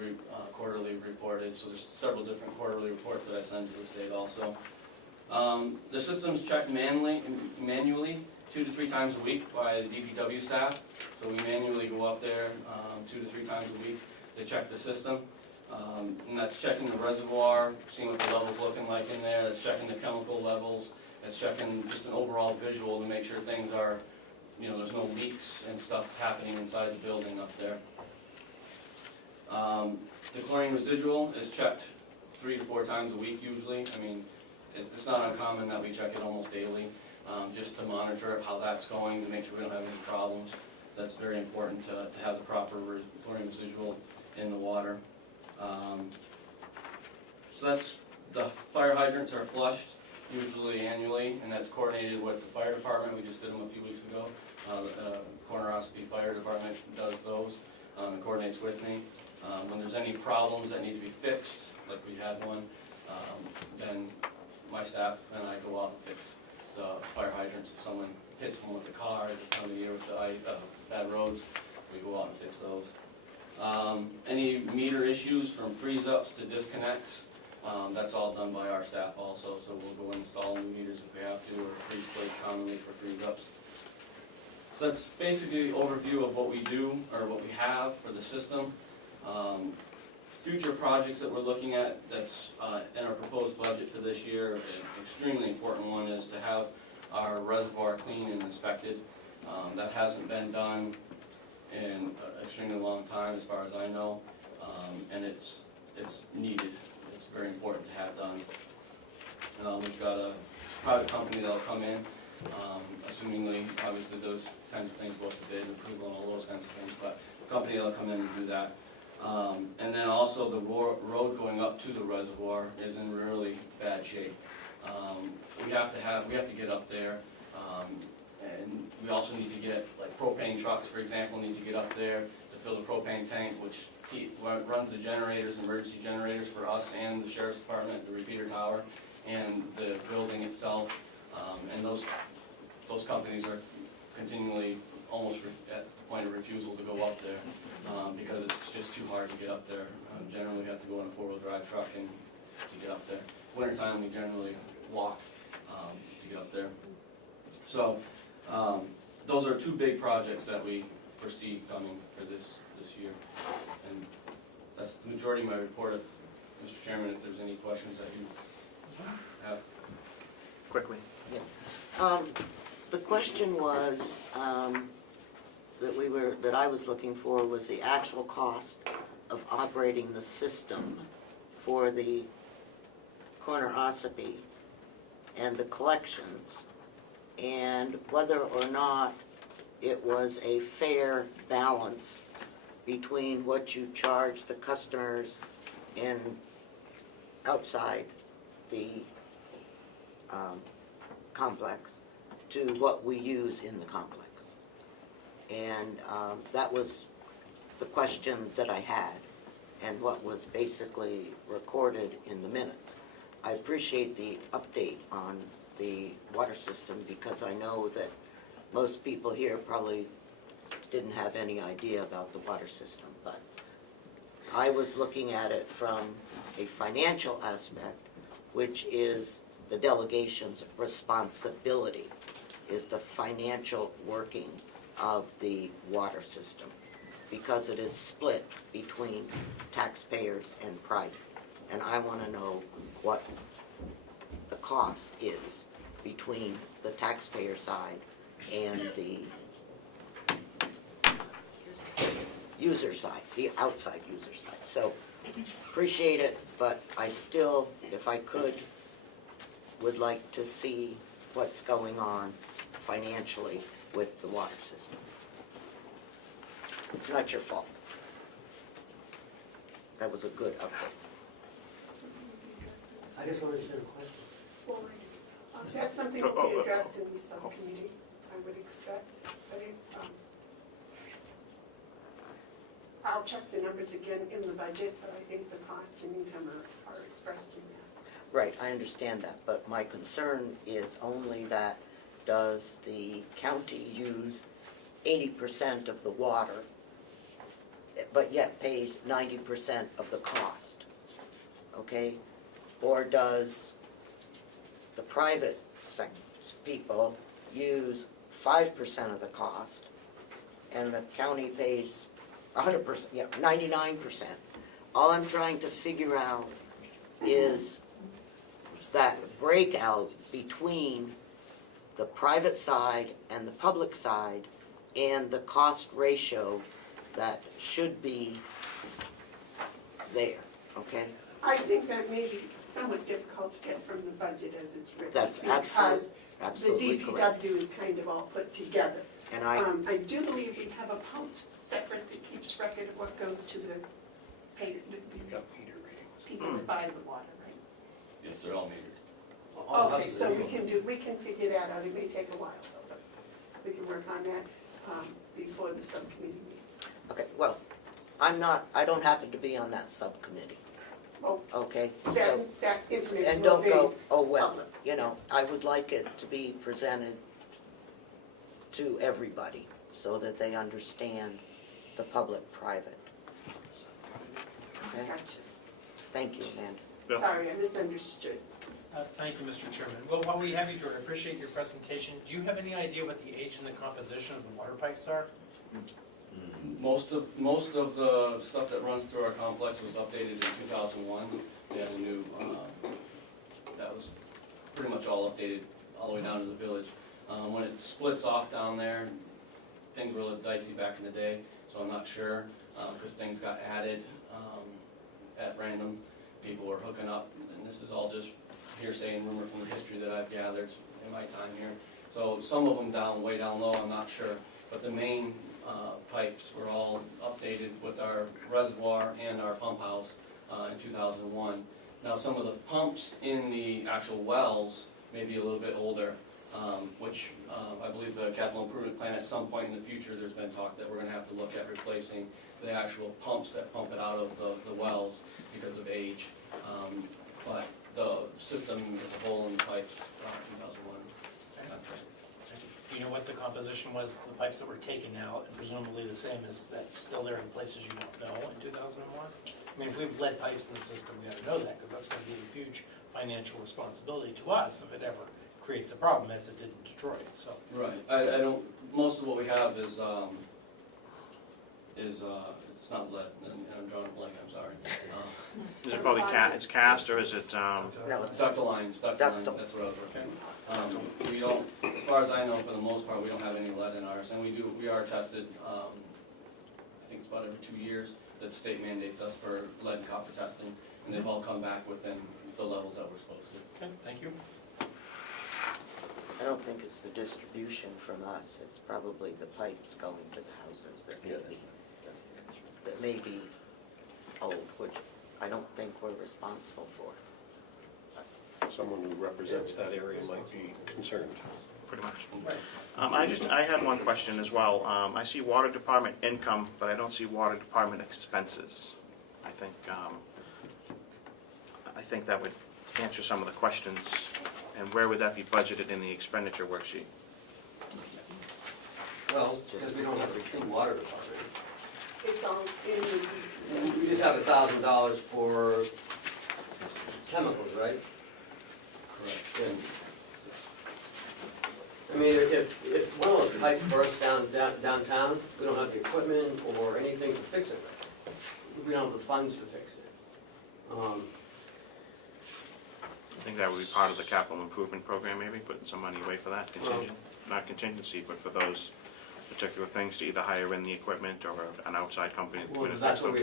quarterly reported, so there's several different quarterly reports that I send to the state also. The system's checked manually 2 to 3 times a week by the DPW staff, so we manually go up there 2 to 3 times a week to check the system. And that's checking the reservoir, seeing what the level's looking like in there, that's checking the chemical levels, that's checking just an overall visual to make sure things are, there's no leaks and stuff happening inside the building up there. The chlorine residual is checked 3 to 4 times a week usually. I mean, it's not uncommon that we check it almost daily, just to monitor how that's going, to make sure we don't have any problems. That's very important to have the proper chlorine residual in the water. So that's, the fire hydrants are flushed usually annually, and that's coordinated with the fire department. We just did them a few weeks ago. The Corner Ossipee Fire Department does those and coordinates with me. When there's any problems that need to be fixed, like we had one, then my staff and I go out and fix the fire hydrants. If someone hits one with a car this time of year with the bad roads, we go out and fix those. Any meter issues from freeze-ups to disconnects, that's all done by our staff also, so we'll go install new meters if we have to, or freeze plates commonly for freeze-ups. So that's basically an overview of what we do, or what we have for the system. Future projects that we're looking at that's in our proposed budget for this year, an extremely important one is to have our reservoir cleaned and inspected. That hasn't been done in an extremely long time as far as I know, and it's needed. It's very important to have done. We've got a private company that'll come in, assumingly, obviously those kinds of things go up to bid, approval and all those kinds of things, but the company that'll come in and do that. And then also the road going up to the reservoir is in really bad shape. We have to get up there, and we also need to get, like propane trucks, for example, need to get up there to fill the propane tank, which runs the generators, emergency generators for us and the sheriff's department, the repeater tower, and the building itself. And those companies are continually almost at the point of refusal to go up there because it's just too hard to get up there. Generally, we have to go in a 4-wheel drive truck and to get up there. Wintertime, we generally walk to get up there. So those are 2 big projects that we foresee coming for this year. And that's the majority of my report. If, Mr. Chairman, if there's any questions that you have. Quickly. Yes. The question was, that I was looking for was the actual cost of operating the system for the corner Ossipee and the collections, and whether or not it was a fair balance between what you charge the customers in outside the complex to what we use in the complex. And that was the question that I had and what was basically recorded in the minutes. I appreciate the update on the water system because I know that most people here probably didn't have any idea about the water system, but I was looking at it from a financial aspect, which is the delegation's responsibility, is the financial working of the water system, because it is split between taxpayers and private. And I want to know what the cost is between the taxpayer side and the user side, the outside user side. So appreciate it, but I still, if I could, would like to see what's going on financially with the water system. It's not your fault. That was a good update. I just want to understand a question. Well, that's something that will be addressed in the subcommittee, I would expect. But if, I'll check the numbers again in the budget, but I think the cost and income are expressed in that. Right, I understand that, but my concern is only that does the county use 80% of the water, but yet pays 90% of the cost, okay? Or does the private people use 5% of the cost and the county pays 100%, 99%? All I'm trying to figure out is that breakout between the private side and the public side and the cost ratio that should be there, okay? I think that may be somewhat difficult to get from the budget as it's written. That's absolutely Because correct. the DPW is kind of all put together. And I do believe we have a pump separate that keeps record of what goes to the pay, the people that buy the water, right? Yes, they're all metered. Okay, so we can figure that out. It may take a while, though, but we can work on that before the subcommittee meets. Okay, well, I don't happen to be on that subcommittee, Well, okay? So, that information and will don't be go, oh, well, public. you know, I would like it to be presented to everybody so that they understand the public-private. Okay? Gotcha. Thank you, Amanda. Bill? Sorry, I misunderstood. Thank you, Mr. Chairman. Well, while we have you here, I appreciate your presentation. Do you have any idea what the age and the composition of the water pipes are? Most of the stuff that runs through our complex was updated in 2001. We had a new, that was pretty much all updated all the way down to the village. When it splits off down there, things were a little dicey back in the day, so I'm not sure, because things got added at random. People were hooking up, and this is all just hearsay and rumor from the history that I've gathered in my time here. So some of them way down low, I'm not sure, but the main pipes were all updated with our reservoir and our pump house in 2001. Now some of the pumps in the actual wells may be a little bit older, which I believe the capital improvement plan at some point in the future, there's been talk that we're going to have to look at replacing the actual pumps that pump it out of the wells because of age. But the system as a whole in the pipes, 2001. Do you know what the composition was, the pipes that were taken out, and presumably the same as that's still there in places you don't know in 2001? I mean, if we have lead pipes in the system, we ought to know that, because that's going to be a huge financial responsibility to us if it ever creates a problem, as it did in Detroit, so. Right, I don't, most of what we have is it's not lead, and I'm drawing a blank, I'm sorry. Is it probably it's cast or is it, No, it's Ductile lines, Ductile. that's what I was working on. We don't, as far as I know, for the most part, we don't have any lead in ours, and we are tested, I think it's about every 2 years that the state mandates us for lead and copper testing, and they've all come back within the levels that we're supposed to. Okay, thank you. I don't think it's the distribution from us, it's probably the pipes going to the houses that Yeah, may be, that's the answer. that may be old, which I don't think we're responsible for. Someone who represents that area might be concerned. Pretty much. I had one question as well. I see water department income, but I don't see water department expenses. I think that would answer some of the questions. And where would that be budgeted in the expenditure worksheet? Well, because we don't have a clean water department. It's all in the, We just have $1,000 for chemicals, right? Correct. I mean, if one of those pipes bursts downtown, we don't have the equipment or anything to fix it. We don't have the funds to fix it. I think that would be part of the capital improvement program, maybe, putting some money away for that, contingent, not contingency, but for those particular things, to either hire in the equipment or an outside company to come Well, in and fix that's what them.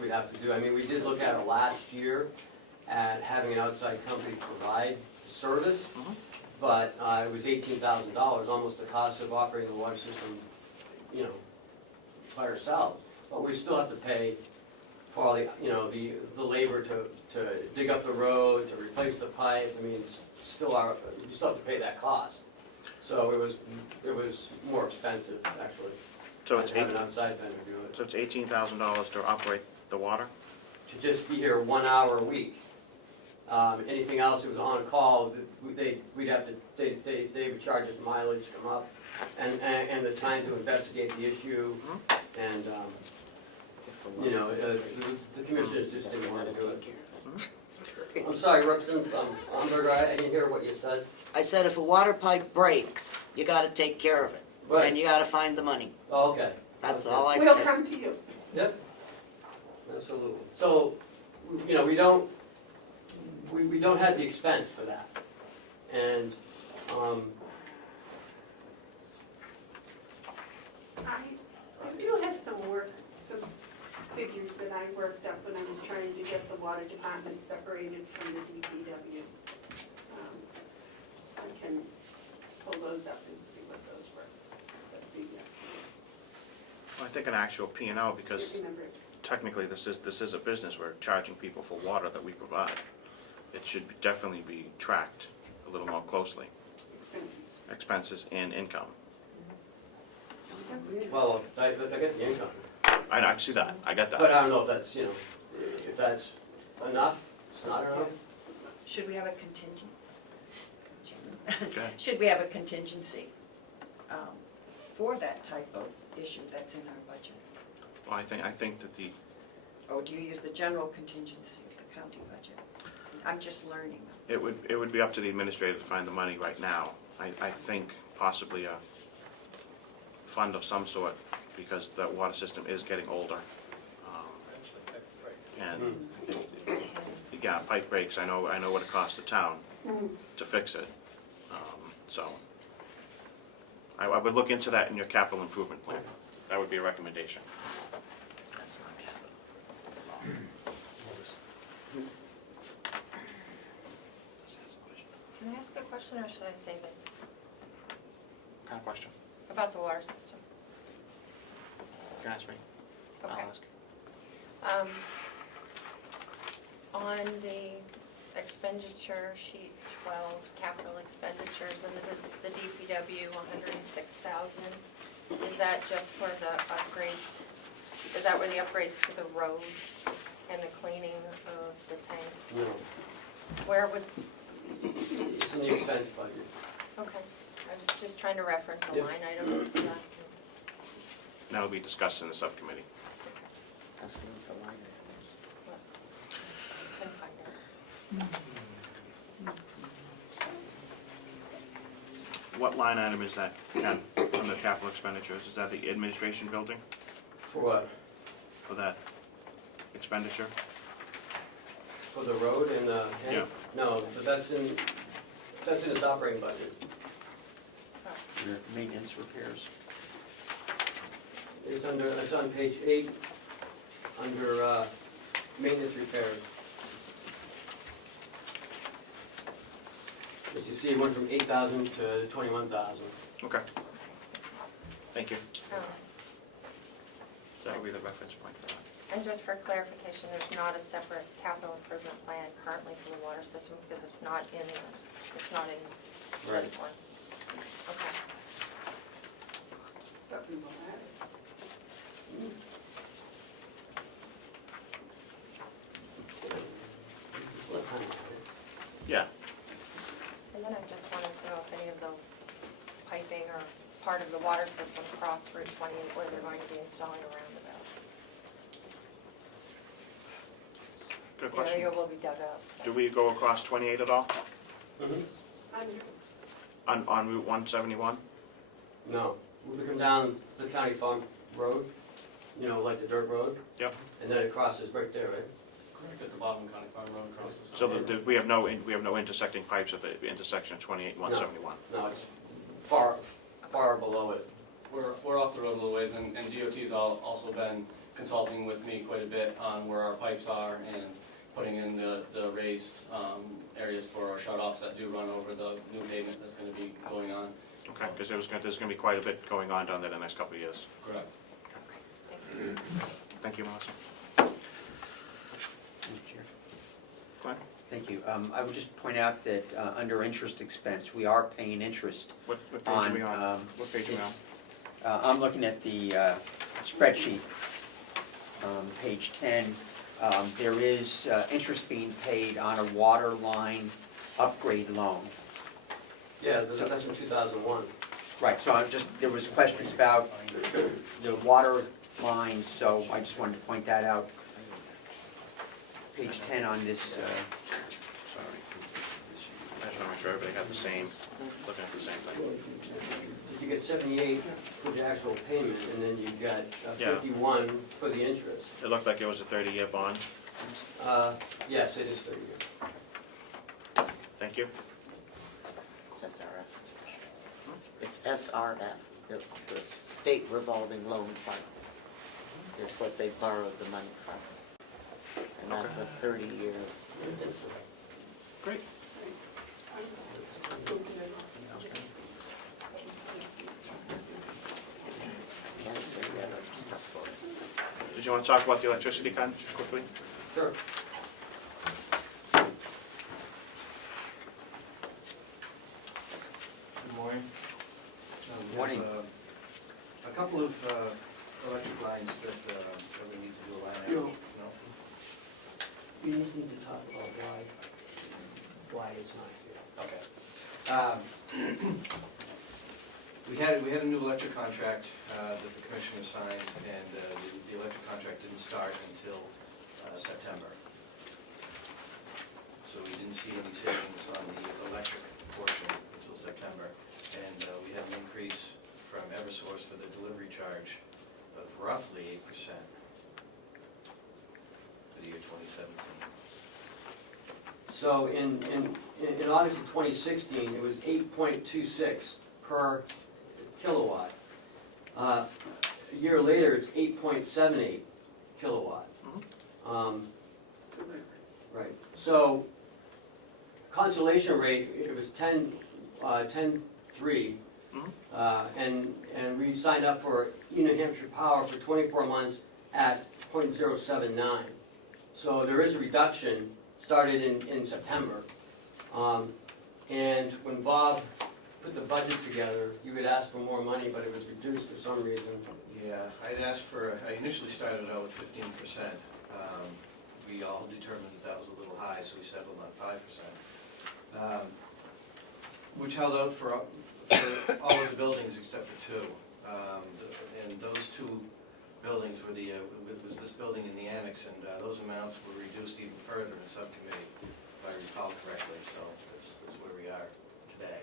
we have to do. I mean, we did look at it last year, at having an outside company provide service, but it was $18,000, almost the cost of operating the water system, you know, by ourselves. But we still have to pay for all the, you know, the labor to dig up the road, to replace the pipe. I mean, it's still you still have to pay that cost. So it was more expensive, actually, So it's to have an outside vendor do it. So it's $18,000 to operate the water? To just be here 1 hour a week. Anything else, it was on call, they would charge us mileage to come up, and the time to investigate the issue, and, you know, the commissioners just didn't want to do it. I'm sorry, Representative Umberger, I didn't hear what you said. I said if a water pipe breaks, you gotta take care of it, Right. and you gotta find the money. Oh, okay. That's Okay. all I we'll said. come to you. Yep, absolutely. So, you know, we don't have the expense for that. And, I do have some figures that I worked up when I was trying to get the water department separated from the DPW. I can pull those up and see what those were. I think an actual P&L, because Remember, technically this is a business, we're charging people for water that we provide. It should definitely be tracked a little more closely, expenses and income. well, I get the income. I know, I see that, I get But that. I don't know if that's, you know, if that's enough, it's not enough. Should we have a contingent? Okay. Should we have a contingency for that type of issue that's in our budget? Well, I think that the, Or do you use the general contingency of the county budget? I'm just learning. it would be up to the administrator to find the money right now. I think possibly a fund of some sort, because the water system is getting older. And, yeah, pipe breaks, I know what it costs the town to fix it. So, I would look into that in your capital improvement plan. That would be a recommendation. Can I ask a question, or should I save it? Kind of question. About the water system? You can ask me. I'll Okay. ask. On the expenditure sheet 12, capital expenditures, and the DPW, 106,000, is that just for the upgrades? Is that where the upgrades to the road and the cleaning of the tank? No, Where would, it's in the expense budget. okay, I was just trying to reference a Yep. line item for that. That will be discussed in the subcommittee. Asking for line items. Can find out. What line item is that, Ken, on the capital expenditures? Is that the administration building For what? for that expenditure? For the road and the tank? Yeah. No, but that's in its operating budget. Your maintenance repairs. It's on page 8, under maintenance repairs. As you see, it went from 8,000 to 21,000. Okay. Thank you. Um, That would be the reference point for that. And just for clarification, there's not a separate capital improvement plan currently for the water system because it's not in this Right. one. Okay. But we will add it. Yeah. And then I just wanted to know if any of the piping or part of the water system cross Route 28 where they're going to be installing a roundabout. Good The question. area will be dug up. so- Do we go across 28 at all? Under, On Route 171? No, we come down the county farm road, you know, like the dirt road, Yep. and then it crosses right there, right? Correct at the bottom of County Farm Road crosses. So we have no intersecting pipes at the intersection of 28 and 171? No, it's far below it. We're off the road a little ways, and DOT's also been consulting with me quite a bit on where our pipes are and putting in the raised areas for our shut-offs that do run over the new pavement that's going to be going on. Okay, because there's going to be quite a bit going on down there the next couple of years. Correct. Thank you. Thank you, Melissa. Mr. Chair. Glenn? Thank you. I would just point out that under interest expense, we are paying interest What page are we on? on. What page are we on? I'm looking at the spreadsheet, page 10. There is interest being paid on a water line upgrade loan. Yeah, that's in 2001. Right, so there was questions about the water lines, so I just wanted to point that out. Page 10 on this, Sorry. I just want to make sure everybody got the same, looking at the same thing. You get 78 for the actual payment, and then you got Yeah. 51 for the interest. It looked like it was a 30-year bond. Yes, it is 30 years. Thank you. It's SRF. It's SRF, the State Revolving Loan Fund. Is what they borrowed the money from. And that's a 30-year. Great. Yes, they got other stuff for us. Did you want to talk about the electricity con, just quickly? Sure. Good morning. We Morning. have, a couple of electric lines that we need to do a line item. No? We need to talk about why it's not here. Okay. We had a new electric contract that the commissioner signed, and the electric contract didn't start until September. So we didn't see any savings on the electric portion until September. And we had an increase from Eversource for the delivery charge of roughly 8% for the year 2017. So in August of 2016, it was 8.26 per kilowatt. A year later, it's 8.78 kilowatt. Right. So consolation rate, it was 10.3, and we signed up for New Hampshire Power for 24 months at 0.079. So there is a reduction started in September. And when Bob put the budget together, you had asked for more money, but it was reduced for some reason. Yeah, I initially started out with 15%. We all determined that was a little high, so we settled on 5%. Which held out for all of the buildings except for two. And those two buildings were was this building in the annex, and those amounts were reduced even further in subcommittee, if I recall correctly, so that's where we are today.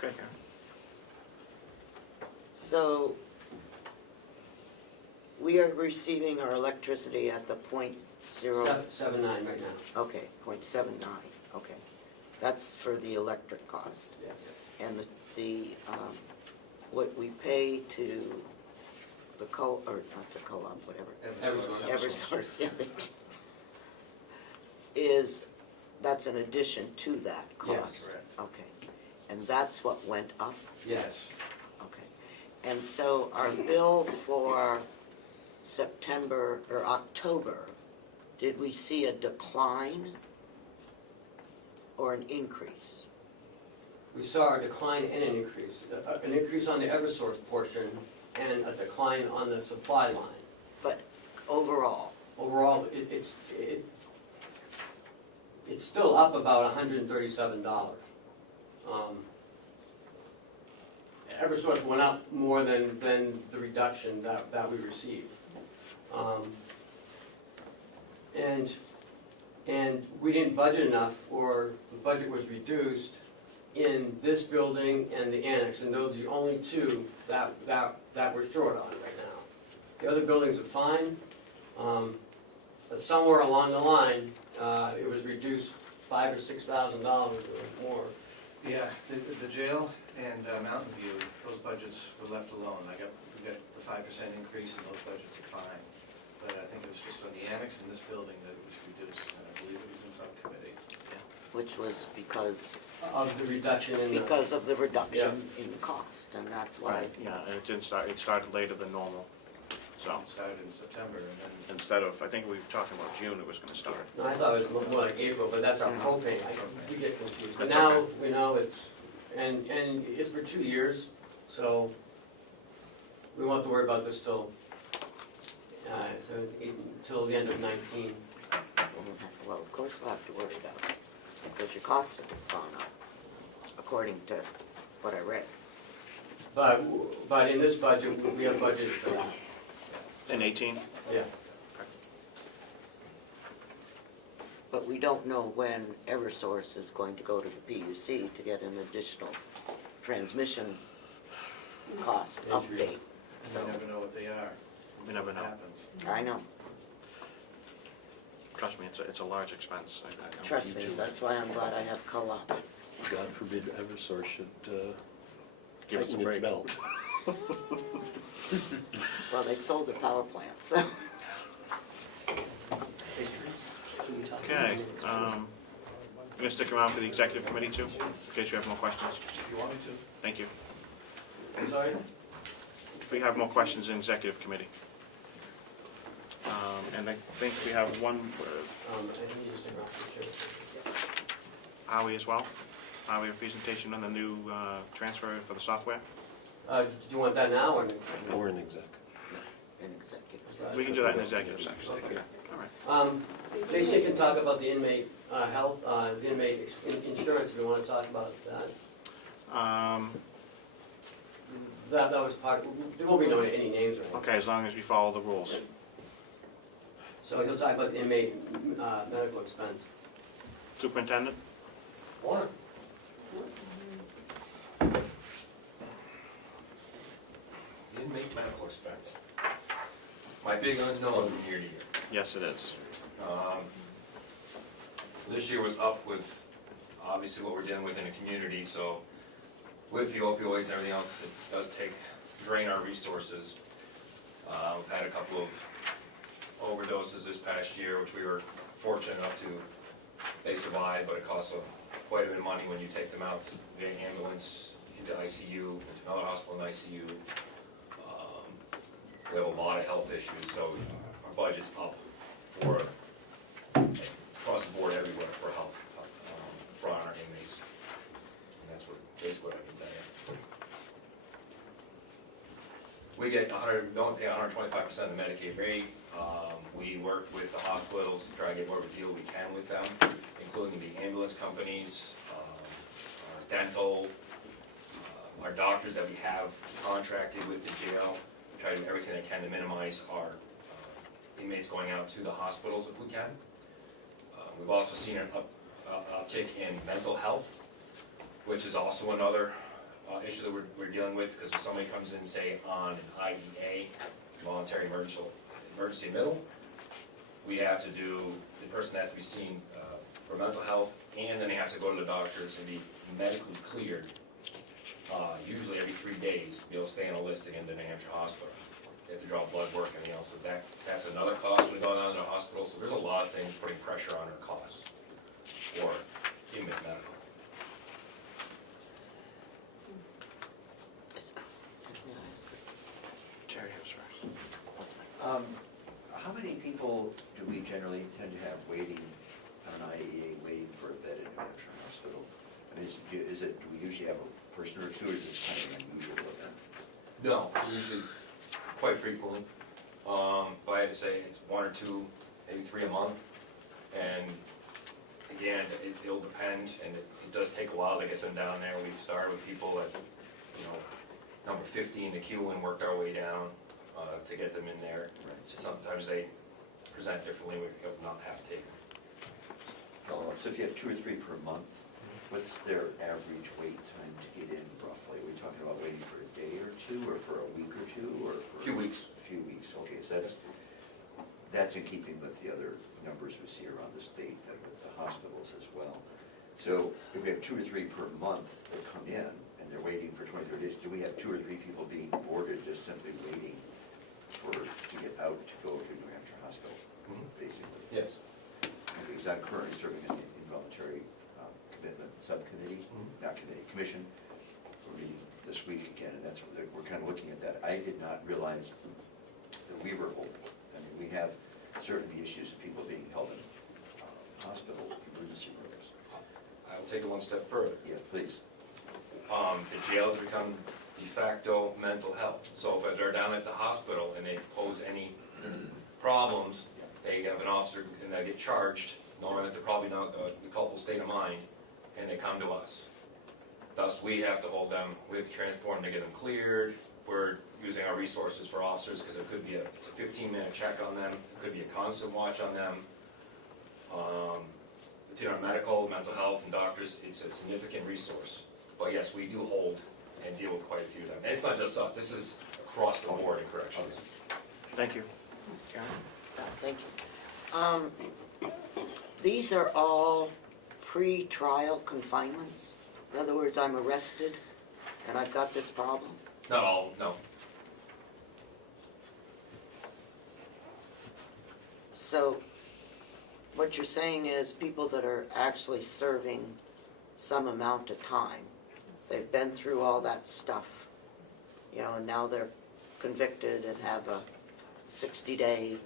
Good, Karen. So we are receiving our electricity at the point zero, 7.9 right now. okay, 0.79, okay. That's for the electric cost. Yes. And what we pay to the or not the co-op, whatever, Eversource, yeah, that's an addition to that cost? Yes. Correct. Okay, and that's what went up? Yes. Okay, and so our bill for September or October, did we see a decline or an increase? We saw a decline and an increase on the Eversource portion and a decline on the supply line. But overall? Overall, it's still up about $137. Eversource went up more than the reduction that we received. And we didn't budget enough, or the budget was reduced in this building and the annex, and those are the only two that we're short on right now. The other buildings are fine, but somewhere along the line, it was reduced $5,000 or $6,000 or more. Yeah, the jail and Mountain View, those budgets were left alone. We got the 5% increase and those budgets are fine. But I think it was just on the annex in this building that it was reduced, and I believe it was in subcommittee. Which was because Of the reduction in the... Because of the reduction in cost, and that's why. Yeah, and it started later than normal, so. It started in September and then Instead of, I think we were talking about June, it was gonna start. No, I thought it was more like April, but that's our propane. We get confused. But That's now, okay. we know it's, and it's for 2 years, so we won't have to worry about this till the end of 19. Well, of course we'll have to worry about it, because your costs have gone up, according to what I read. But in this budget, we have budgeted for that. In 18? Yeah. But we don't know when Eversource is going to go to the PUC to get an additional transmission cost update. we never know what they are. We never know. What happens. I know, Trust me, it's a large expense. I know. trust me, that's why I'm glad I have co-op. God forbid Eversource should Give us a tighten its break. belt. Well, they sold their power plant, so. Okay, you're gonna stick around for the executive committee too, in case you have more questions? If you want me to. Thank you. I'm sorry? If we have more questions in executive committee. And I think we have one, I think you just around for the chair. Howie as well. Howie, a presentation on the new transfer for the software. Do you want that now, or? Or an exec. An executive. We can do that in executive session. Okay, all right. Jason can talk about the inmate health, the inmate insurance, if you want to talk about that. That was part, there won't be any names or anything. Okay, as long as we follow the rules. So he'll talk about the inmate medical expense. Superintendent? Or, Inmate medical expense. My big unknown from year to year. Yes, it is. This year was up with, obviously, what we're dealing with in the community, so with the opioids and everything else, it does drain our resources. We've had a couple of overdoses this past year, which we were fortunate enough to, they survived, but it costs quite a bit of money when you take them out via ambulance into ICU, into another hospital in ICU. We have a lot of health issues, so our budget's up for, across the board everywhere for health, for our inmates. And that's basically what I can tell you. We get don't pay 125% of the Medicaid rate. We work with the hospitals to try to get more of a deal we can with them, including the ambulance companies, our dental, our doctors that we have contracted with the jail. Try to do everything they can to minimize our inmates going out to the hospitals if we can. We've also seen an uptick in mental health, which is also another issue that we're dealing with, because if somebody comes in, say, on an IEA, voluntary emergency admittal, we have to do, the person has to be seen for mental health, and then they have to go to the doctors and be medically cleared, usually every 3 days, to be able to stay on a listing in the New Hampshire hospital. They have to draw blood work and everything else, so that's another cost when going on in the hospital, so there's a lot of things putting pressure on our costs for inmate medical. Jerry has first. How many people do we generally tend to have waiting on IEA, waiting for a bed in New Hampshire Hospital? I mean, do we usually have a person or two, or is this kind of an unusual event? No, usually quite frequently. If I had to say, it's 1 or 2, maybe 3 a month. And again, it'll depend, and it does take a while to get them down there. We've started with people at, number 50 in the queue and worked our way down to get them in there. Sometimes they present differently, we not have to take them. So if you have 2 or 3 per month, what's their average wait time to get in roughly? Are we talking about waiting for a day or two, or for a week or two, or for? A few weeks. A few weeks, okay, so that's in keeping with the other numbers we see around the state and with the hospitals as well. So if we have 2 or 3 per month that come in, and they're waiting for 23 days, do we have 2 or 3 people being boarded just simply waiting to get out to go to New Hampshire Hospital, basically? Yes. Because I'm currently serving in the involuntary commitment subcommittee, not committee, commission. We're meeting this week again, and that's, we're kind of looking at that. I did not realize that we were open. I mean, we have certainly issues of people being held in hospital emergency rooms. I will take it one step further. Yeah, please. The jails have become de facto mental health. So if they're down at the hospital and they pose any problems, they have an officer and they get charged, knowing that they're probably not in a culpable state of mind, and they come to us. Thus, we have to hold them, we have to transport them to get them cleared. We're using our resources for officers because it could be it's a 15-minute check on them, it could be a constant watch on them. Between our medical, mental health, and doctors, it's a significant resource. But yes, we do hold and deal with quite a few of them. And it's not just us, this is across the board in corrections. Thank you. Karen? Thank you. These are all pre-trial confinements? In other words, I'm arrested and I've got this problem? Not all, no. So what you're saying is people that are actually serving some amount of time, they've been through all that stuff, and now they're convicted and have a 60-day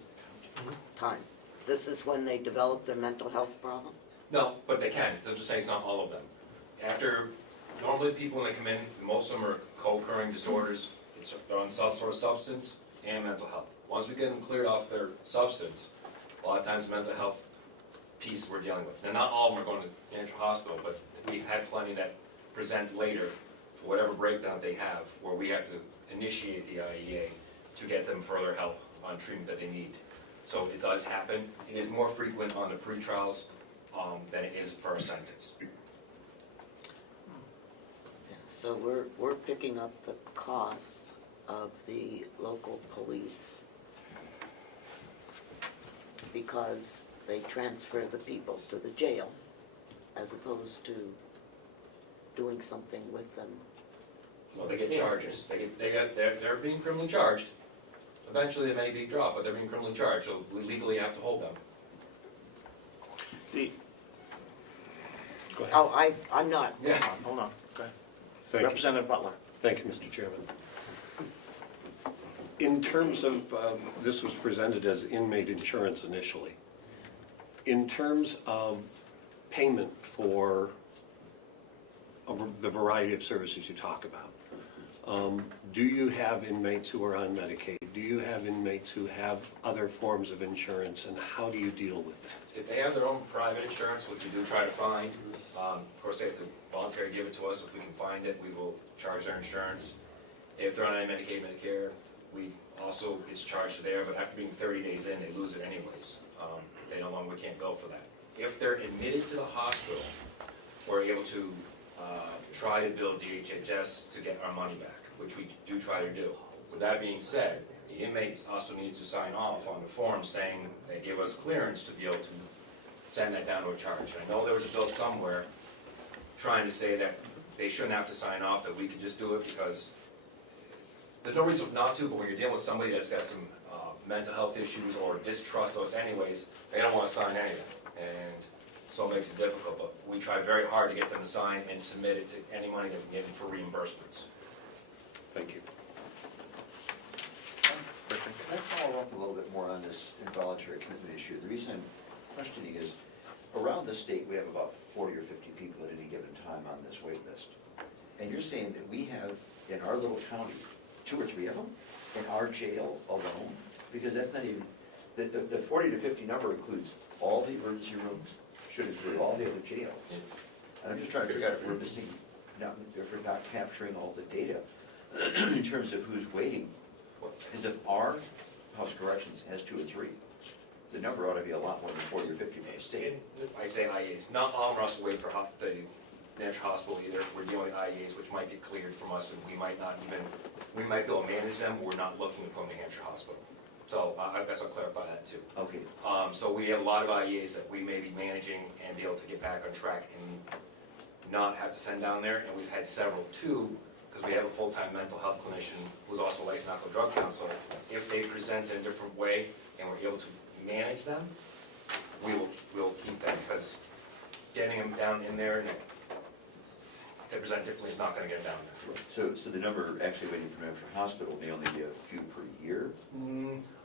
time. This is when they develop their mental health problem? No, but they can. I'm just saying it's not all of them. Normally people when they come in, most of them are co-occurring disorders. They're on some sort of substance and mental health. Once we get them cleared off their substance, a lot of times the mental health piece we're dealing with. Now, not all of them are going to the Hampshire Hospital, but we've had plenty that present later for whatever breakdown they have, where we have to initiate the IEA to get them further help on treatment that they need. So it does happen. It is more frequent on the pre-trials than it is for a sentence. So we're picking up the costs of the local police because they transfer the people to the jail as opposed to doing something with them. Well, they get charges. They're being criminally charged. Eventually they may be dropped, but they're being criminally charged, so we legally have to hold them. Go ahead. Oh, I'm not. Yeah. Hold on, go ahead. Thank you. Representative Butler. Thank you, Mr. Chairman. In terms of, this was presented as inmate insurance initially. In terms of payment for the variety of services you talk about, do you have inmates who are on Medicaid? Do you have inmates who have other forms of insurance, and how do you deal with that? If they have their own private insurance, which we do try to find, of course they have to voluntarily give it to us. If we can find it, we will charge their insurance. If they're on Medicaid, Medicare, it's charged to there, but after being 30 days in, they lose it anyways. We can't bill for that. If they're admitted to the hospital, we're able to try to bill DHHS to get our money back, which we do try to do. With that being said, the inmate also needs to sign off on the form saying they give us clearance to be able to send that down to a charge. And I know there was a bill somewhere trying to say that they shouldn't have to sign off, that we could just do it because there's no reason not to, but when you're dealing with somebody that's got some mental health issues or distrust us anyways, they don't want to sign anything. And so it makes it difficult, but we try very hard to get them to sign and submit it to any money that we get for reimbursements. Thank you. Can I follow up a little bit more on this involuntary commitment issue? The reason I'm questioning is, around the state, we have about 40 or 50 people at any given time on this wait list. And you're saying that we have, in our little county, 2 or 3 of them in our jail alone? Because that's not even, the 40 to 50 number includes all the emergency rooms, should include all the other jails. And I'm just trying to figure out if we're missing, if we're not capturing all the data in terms of who's waiting. Because if our House of Corrections has 2 or 3, the number ought to be a lot more than 40 or 50 for the state. I say IAs, not all of us are waiting for the National Hospital either. We're dealing with IAs, which might get cleared from us, and we might not even, we might be able to manage them, but we're not looking to put them in New Hampshire Hospital. So I guess I'll clarify that too. Okay. So we have a lot of IAs that we may be managing and be able to get back on track and not have to send down there. And we've had several too, because we have a full-time mental health clinician who's also a licensed alcohol drug counselor. If they present in a different way and we're able to manage them, we'll keep them, because getting them down in there and if they present differently is not going to get them down there. So the number actually waiting for New Hampshire Hospital may only be a few per year?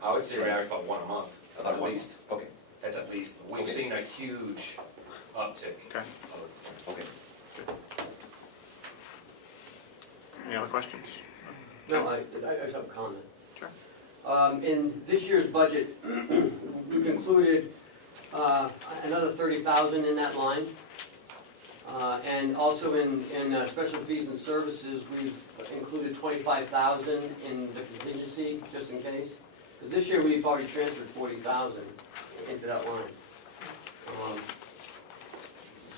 I would say we average about 1 a month, About at one? least. Okay, That's at least. We've Okay. seen a huge uptick. Okay. okay. Any other questions? No, I just have a comment. Sure. In this year's budget, we concluded another 30,000 in that line. And also in special fees and services, we've included 25,000 in the contingency, just in case. Because this year we've already transferred 40,000 into that line.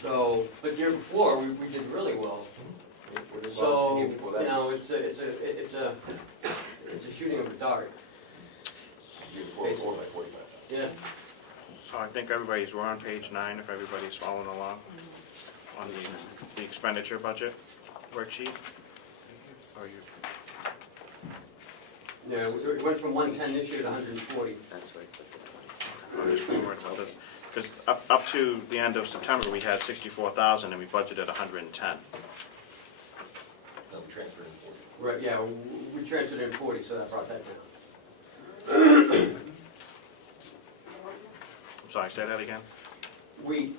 But the year before, we did really well. So, you know, it's a shooting of a dart. Yeah. So I think we're on page 9, if everybody's following along, on the expenditure budget worksheet. Or you, Yeah, we went from 110 this year to 140. That's right. I'm just gonna work about this. Because up to the end of September, we had 64,000 and we budgeted 110. No, we transferred in 40. Right, yeah, we transferred in 40, so that brought that down. I'm sorry, say that again? When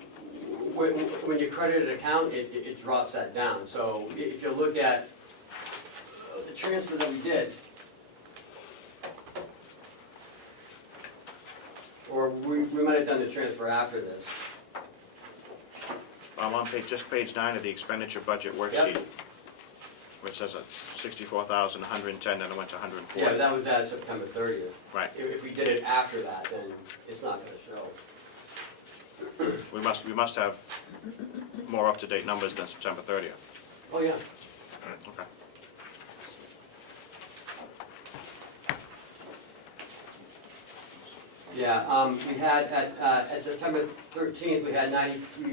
you credit an account, it drops that down. So if you look at the transfer that we did, or we might have done the transfer after this. I'm on just page 9 of the expenditure budget worksheet, Yep. which says 64,000, 110, then it went to 140. Yeah, but that was as September 30th. Right. If we did it after that, then it's not going to show. We must have more up-to-date numbers than September 30th. Oh, yeah. Okay. Yeah, we had at September 13th, we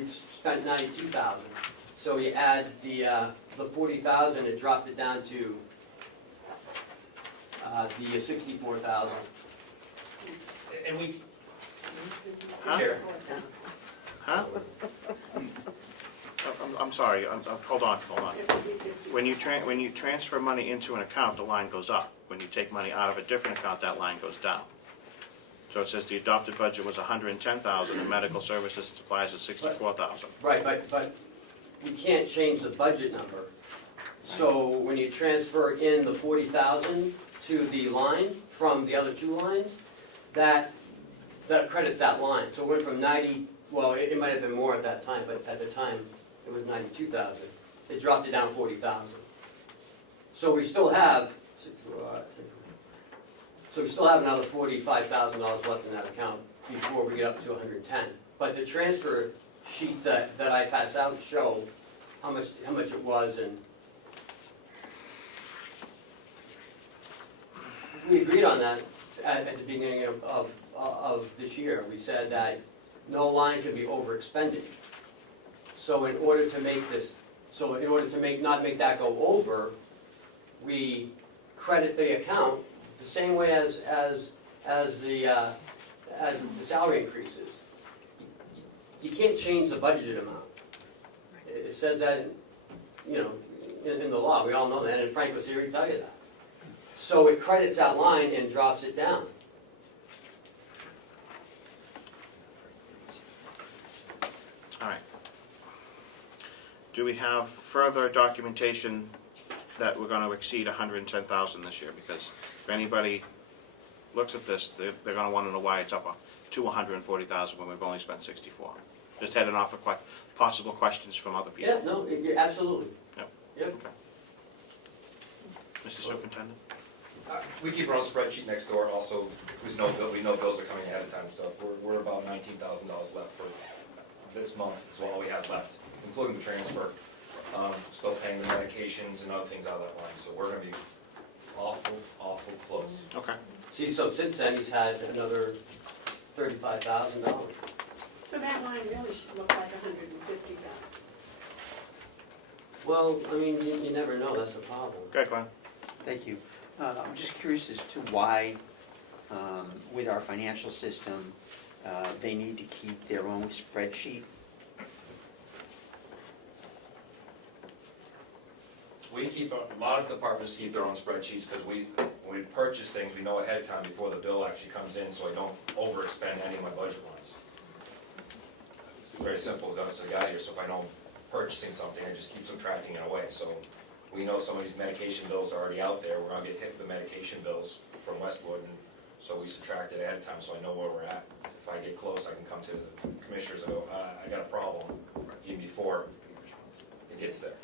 spent 92,000. So we add the 40,000, it dropped it down to the 64,000. And we, Huh? Chair, Huh? I'm sorry, hold on. When you transfer money into an account, the line goes up. When you take money out of a different account, that line goes down. So it says the adopted budget was 110,000, and medical services supplies is 64,000. Right, but we can't change the budget number. So when you transfer in the 40,000 to the line from the other two lines, that credits that line. So it went from 90, well, it might have been more at that time, but at the time, it was 92,000. It dropped it down 40,000. So we still have, another $45,000 left in that account before we get up to 110. But the transfer sheets that I pass out show how much it was, and we agreed on that at the beginning of this year. We said that no line can be overexpended. So in order to make this, not make that go over, we credit the account the same way as the salary increases. You can't change the budgeted amount. It says that, you know, in the law, we all know that, and Frank was here to tell you that. So it credits that line and drops it down. All right. Do we have further documentation that we're gonna exceed 110,000 this year? Because if anybody looks at this, they're gonna wanna know why it's up to 140,000 when we've only spent 64. Just heading off of possible questions from other people. Yeah, no, you're absolutely. Yep. Yep. Okay. Mr. Superintendent? We keep our own spreadsheet next door also, we know bills are coming ahead of time, so we're about $19,000 left for this month, is all we have left, including the transfer. Still paying the medications and other things out of that line, so we're gonna be awful close. Okay. See, so since then, he's had another $35,000. So that line really should look like 150,000. Well, I mean, you never know, that's the problem. Go ahead, Glenn. Thank you. I'm just curious as to why, with our financial system, they need to keep their own spreadsheet. A lot of departments keep their own spreadsheets, because when we purchase things, we know ahead of time before the bill actually comes in, so I don't overexpend any of my budget lines. It's very simple, as a guy here, so if I know I'm purchasing something, I just keep subtracting it away, so we know some of these medication bills are already out there, we're gonna get hit with the medication bills from Westwood, and so we subtract it ahead of time, so I know where we're at. If I get close, I can come to the commissioners and go, I got a problem, even before it gets there.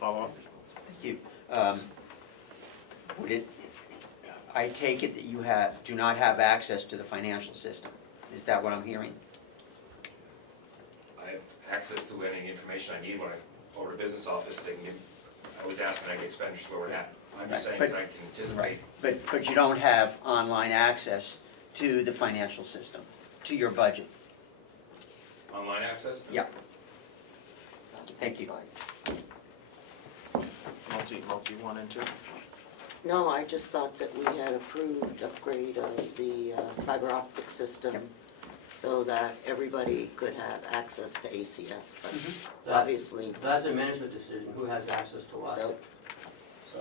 Follow up? Thank you. Would it, I take it that you do not have access to the financial system. Is that what I'm hearing? I have access to any information I need when I go to the business office, they can give, I always ask when I get expenditures where we're at. I'm just saying, Right, because I can anticipate. Right, but you don't have online access to the financial system, to your budget? Online access? Yeah. Thank you. Multi 1 and 2? No, I just thought that we had approved upgrade of the fiber optic system Yep. so that everybody could have access to ACS, but That- obviously, That's a management decision, who has access to what. so, So,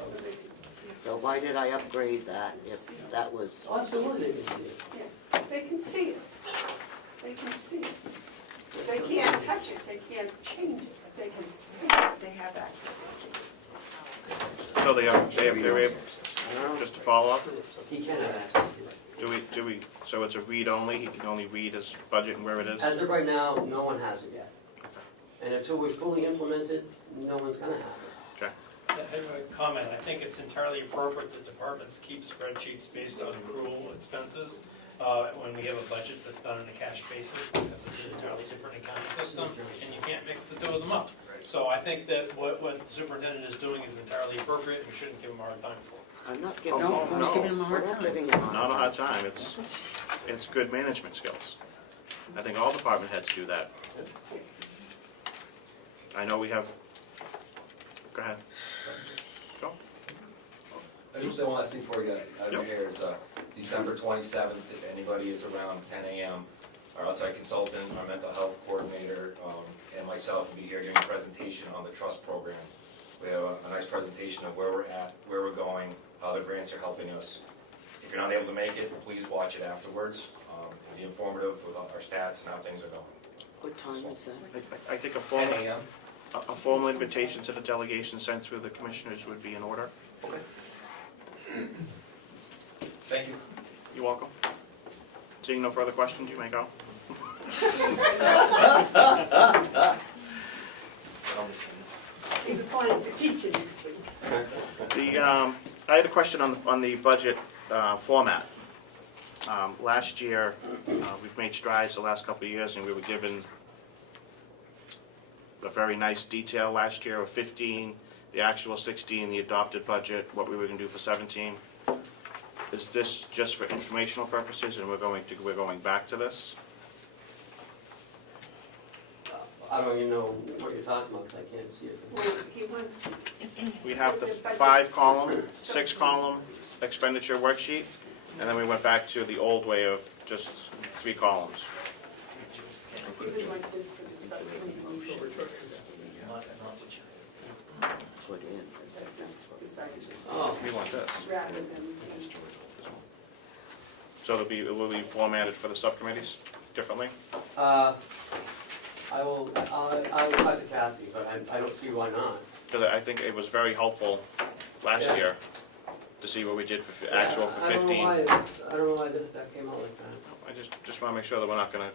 so why did I upgrade that if that was, oh, absolutely, they can see it. Yes, they can see it. They can see it. They can't touch it, they can't change it, but they can see it. They have access to see it. So they're able, just to follow up, He can have access to it. do we, so it's a read only, he can only read his budget and where it is? As of right now, no one has it yet. And until we're fully implemented, no one's gonna have it. Okay. I have a comment. I think it's entirely appropriate that departments keep spreadsheets based on accrual expenses when we have a budget that's done on a cash basis, because it's an entirely different accounting system, and you can't mix the two of them up. So I think that what the superintendent is doing is entirely appropriate, and we shouldn't give him a hard time for it. I'm not giving No, him, I was giving him a we're hard not time. giving him a Not a hard hard time, it's good management skills. I think all department heads do that. I know we have, go ahead. Go. I just say one last thing before you get out of Yep. here is December 27th, if anybody is around 10 a.m., our outside consultant, our mental health coordinator, and myself will be here giving a presentation on the trust program. We have a nice presentation of where we're at, where we're going, how the grants are helping us. If you're not able to make it, please watch it afterwards. It'll be informative with our stats and how things are going. What time is that? I think a 10 formal, a.m. a formal invitation to the delegation sent through the commissioners would be in order. Okay. Thank you. You're welcome. Seeing no further questions, you may go. He's applying for teaching next week. I had a question on the budget format. Last year, we've made strides the last couple of years, and we were given a very nice detail last year of 15, the actual 16, the adopted budget, what we were going to do for 17. is this just for informational purposes and we're going back to this? I don't even know what you're talking about, because I can't see it. Well, he wants, We have the 5-column, 6-column expenditure worksheet, and then we went back to the old way of just 3 columns. he would like this for the subcommittee motion. Put in. Oh, We want this. Rather than, So it will be formatted for the subcommittees differently? I will talk to Kathy, but I don't see why not. Because I think it was very helpful last Yeah. year to see what we did for actual for I don't know 15. why, I don't know why that came out like that. I just want to make sure that we're not going to,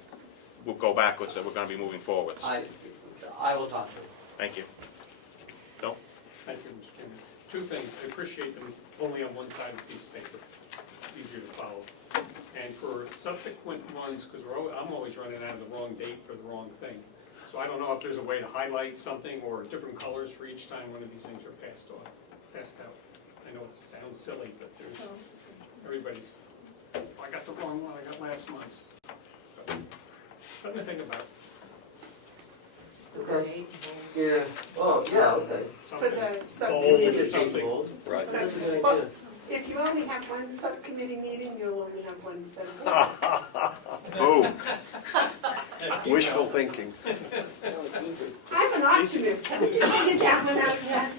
we'll go backwards, that we're going to be moving forwards. I will talk to her. Thank you. Bill? Thank you, Mr. Chairman. 2 things. I appreciate them only on one side of the piece of paper. It's easier to follow. And for subsequent ones, because I'm always running out of the wrong date for the wrong thing. So I don't know if there's a way to highlight something or different colors for each time one of these things are passed out. I know it sounds silly, but there's, everybody's, I got the wrong one, I got last month's. So, something to think about. Okay. Yeah, oh, yeah, okay. for Something the bold subcommittee. or something. Right. That's a good Well, idea. if you only have one subcommittee meeting, you'll only have one set of Boom. Wishful thinking. No, it's easy. I'm an optimist, haven't you figured that one out yet?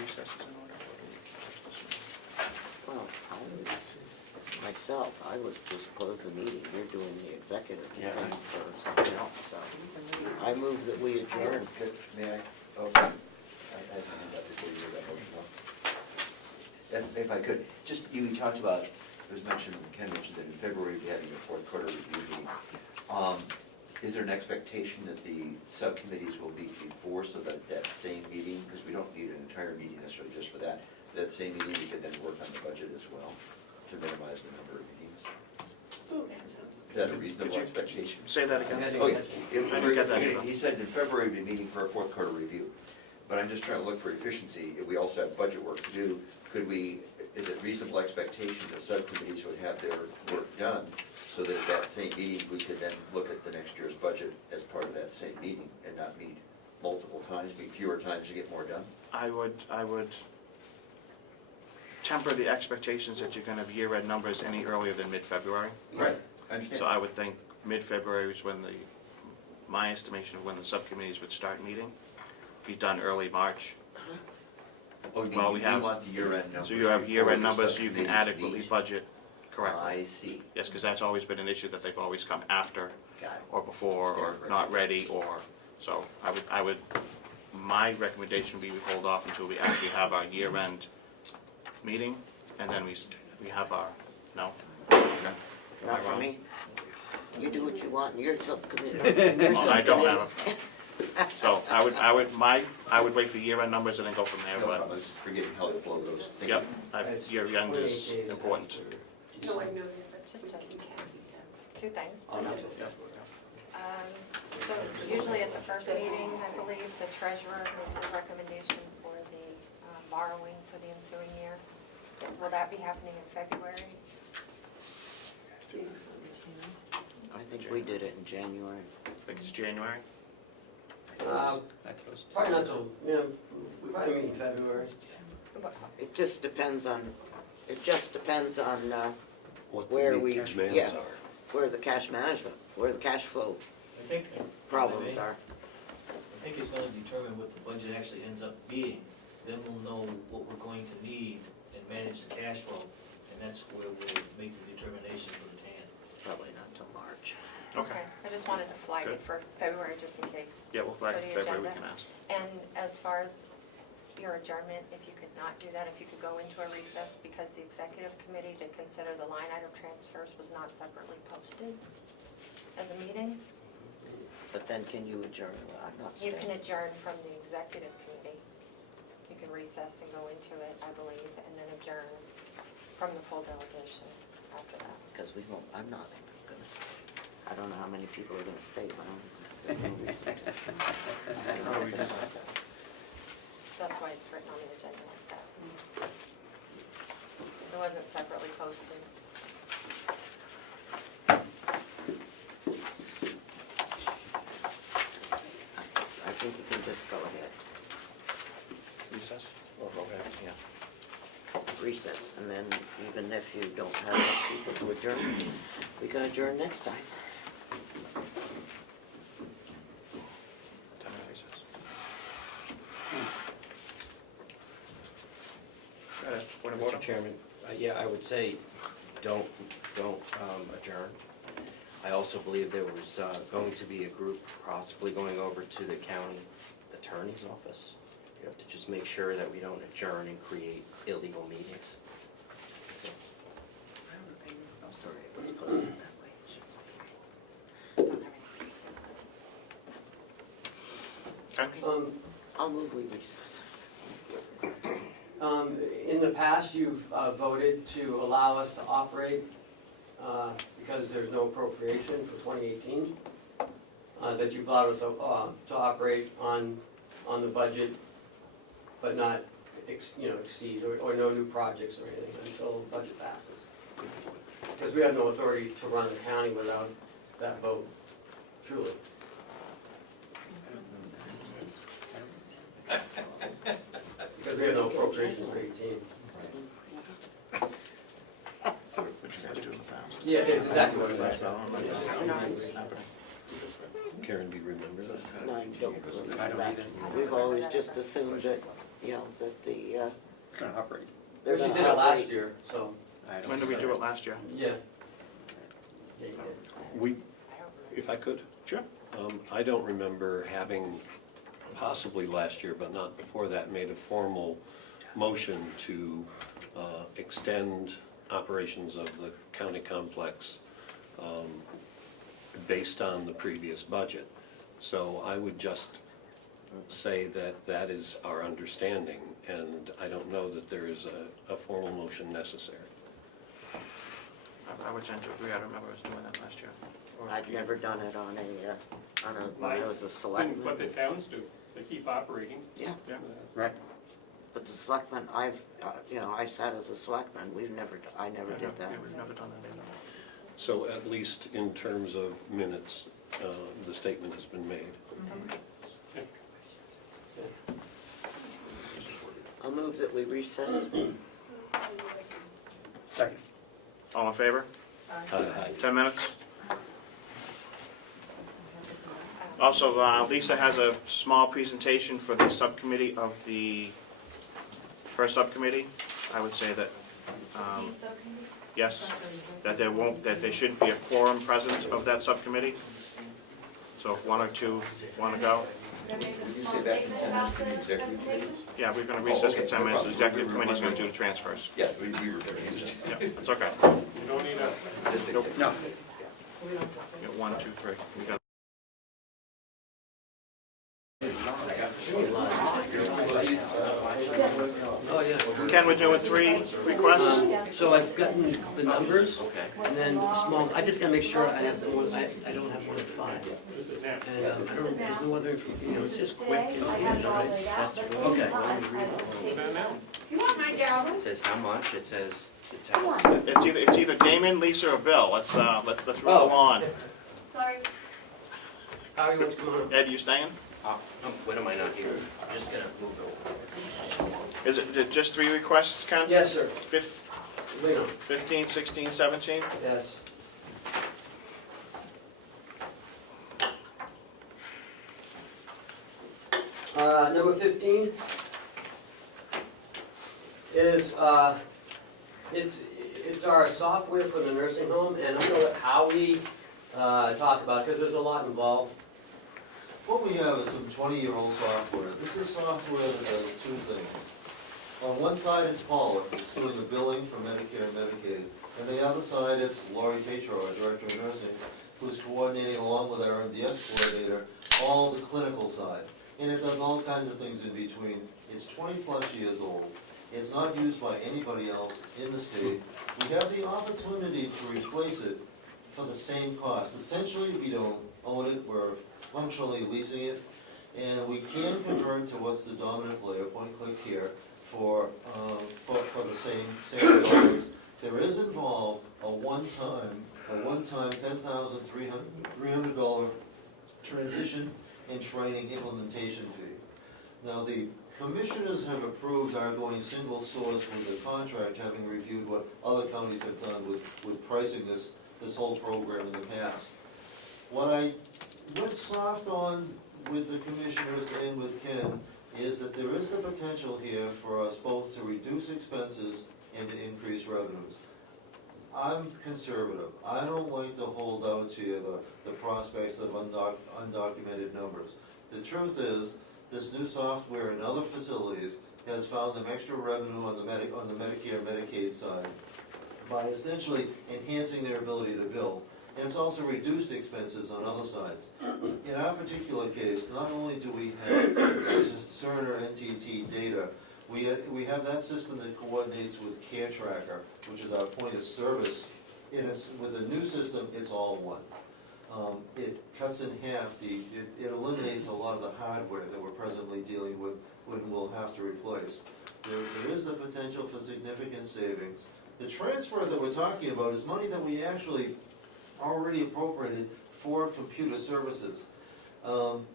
Recess is in order. Well, myself, I would just close the meeting. You're doing the executive thing for something else, so. I move that we adjourn. May I? Oh, I had to do that before you read that motion off. If I could, just, you talked about, it was mentioned, Ken mentioned that in February we'll be having a 4th quarter review meeting. Is there an expectation that the subcommittees will meet before, so that that same meeting, because we don't need an entire meeting necessarily just for that, that same meeting we could then work on the budget as well, to minimize the number of meetings? Oh, that sounds Is that a reasonable expectation? Say that again. Oh, yeah. I didn't get that either. He said in February we'll be meeting for a 4th quarter review, but I'm just trying to look for efficiency. If we also have budget work to do, could we, is it reasonable expectation that subcommittees would have their work done, so that at that same meeting, we could then look at the next year's budget as part of that same meeting, and not meet multiple times, meet fewer times to get more done? I would temper the expectations that you're going to have year-end numbers any earlier than mid-February. Right, I understand. So I would think mid-February is when my estimation of when the subcommittees would start meeting. Be done early March. Oh, you Well, mean, we you have- want the year-end numbers? So you have before year-end the numbers, so you can subcommittees adequately meet? budget correctly. I see, Yes, because that's always been an issue, that they've always come after got it. or before or Standard not ready or, so I would, my recommendation would be we hold off until we actually have our year-end meeting, and then we have our, no? Okay. Am I Not for wrong? me. You do what you want in your subcommittee. in your Well, I don't subcommittee. have So I would wait for year-end numbers and then go from there, No but, problem, I was just forgetting how the flow goes. Thank yep, you. year-end is important. No, I know that, but Just just to- you can. 2 things. Oh, no. Yep. So it's usually at the first meeting, I believe, the treasurer makes a recommendation for the borrowing for the ensuing year. Will that be happening in February? I think we did it in January. I think it's January. Probably not till, we probably meet in February. It just depends on, What Where the we- big demands yeah. are. where the cash management, where the cash flow I think, problems are. I think it's gonna determine what the budget actually ends up being. Then we'll know what we're going to need and manage the cash flow, and that's where we'll make the determination for the TAN. Probably not till March. Okay. I just wanted to flag Good. it for February, just in case. Yeah, we'll flag For it the February, we agenda. can ask. And as far as your adjournment, if you could not do that, if you could go into a recess, because the executive committee to consider the line item transfers was not separately posted as a meeting. But then can you adjourn? Well, I'm not You staying. can adjourn from the executive committee. You can recess and go into it, I believe, and then adjourn from the full delegation after that. Because we won't, I'm not gonna stay. I don't know how many people are gonna stay, but there's no reason to. That's why it's written on the agenda like that. It wasn't separately posted. I think you can just go ahead, Recess? Or go ahead, yeah. recess, and then even if you don't have enough people to adjourn, we can adjourn next time. 10-minute recess. Point of order? Mr. Chairman, yeah, I would say don't adjourn. I also believe there was going to be a group possibly going over to the county attorney's office. You have to just make sure that we don't adjourn and create illegal meetings. I'm sorry, it was posted that way. Okay. I'll move we recess. In the past, you've voted to allow us to operate because there's no appropriation for 2018, that you've allowed us to operate on the budget, but not exceed, or no new projects or anything until the budget passes. Because we have no authority to run the county without that vote, truly. Because we have no appropriations for 18. Yeah, it's exactly what it is. Karen, do you remember that? No, I don't remember I don't that. either. We've always just assumed that, that the, It's gonna operate. they're We gonna did it last operate. year, so, I don't When did we do it last year? yeah. Yeah, you did. We, if I could, Sure. I don't remember having, possibly last year, but not before that, made a formal motion to extend operations of the county complex based on the previous budget. So I would just say that that is our understanding, and I don't know that there is a formal motion necessary. I would tend to agree. I don't remember us doing that last year. Or I'd never done it on when I was a It's selectman. what the towns do, they keep operating. Yeah, Right. but the selectman, I sat as a selectman, I never did that. Yeah, we've never done that either. So at least in terms of minutes, the statement has been made. I'll move that we recess. Second. All in favor? 10 minutes? Also, Lisa has a small presentation for the subcommittee of her subcommittee. I would say that, yes, that there shouldn't be a quorum present of that subcommittee. So if one or two want to go. Did you say that intended to the executive committee? Yeah, we're going to recess for 10 minutes. The executive committee's going to do the transfers. Yeah, we were there. Yeah, it's okay. You don't need us. No. We got 1, 2, 3. We got Oh, yeah. Ken, we're doing 3 requests. So I've gotten the numbers, and then small, I just gotta make sure I have I don't have more than 5. This is now. And there's no other, it's just quick and, that's, okay. Not now. You want my gavel? It says how much, it says the Come tax. on. It's either Damon, Lisa, or Bill. Let's roll on. Sorry. How you want to come on? Ed, you staying? When am I not here? I'm just gonna move over. Is it just 3 requests, Ken? Yes, sir. 15, 16, 17? Yes. Number 15 is, it's our software for the nursing home, and I'm gonna let Howie talk about it, because there's a lot involved. What we have is some 20-year-old software. This is software that does 2 things. On one side, it's Paula, it's doing the billing for Medicare and Medicaid. And the other side, it's Lori Tatro, our Director of Nursing, who's coordinating along with our MDS coordinator, all the clinical side. And it does all kinds of things in between. It's 20-plus years old. It's not used by anybody else in the state. We have the opportunity to replace it for the same cost. Essentially, we don't own it, we're functionally leasing it, and we can convert to what's the dominant player, point-click care, for the same dollars. There is involved a one-time $10,300 transition and training implementation fee. Now, the commissioners have approved our going single source with the contract, having reviewed what other counties have done with pricing this whole program in the past. What I went soft on with the commissioners and with Ken is that there is the potential here for us both to reduce expenses and to increase revenues. I'm conservative. I don't like to hold out to you the prospects of undocumented numbers. The truth is, this new software in other facilities has found them extra revenue on the Medicare Medicaid side by essentially enhancing their ability to bill. And it's also reduced expenses on other sides. In our particular case, not only do we have Cerner NTT data, we have that system that coordinates with Care Tracker, which is our point of service. And with the new system, it's all one. It cuts in half it eliminates a lot of the hardware that we're presently dealing with when we'll have to replace. There is the potential for significant savings. The transfer that we're talking about is money that we actually already appropriated for computer services.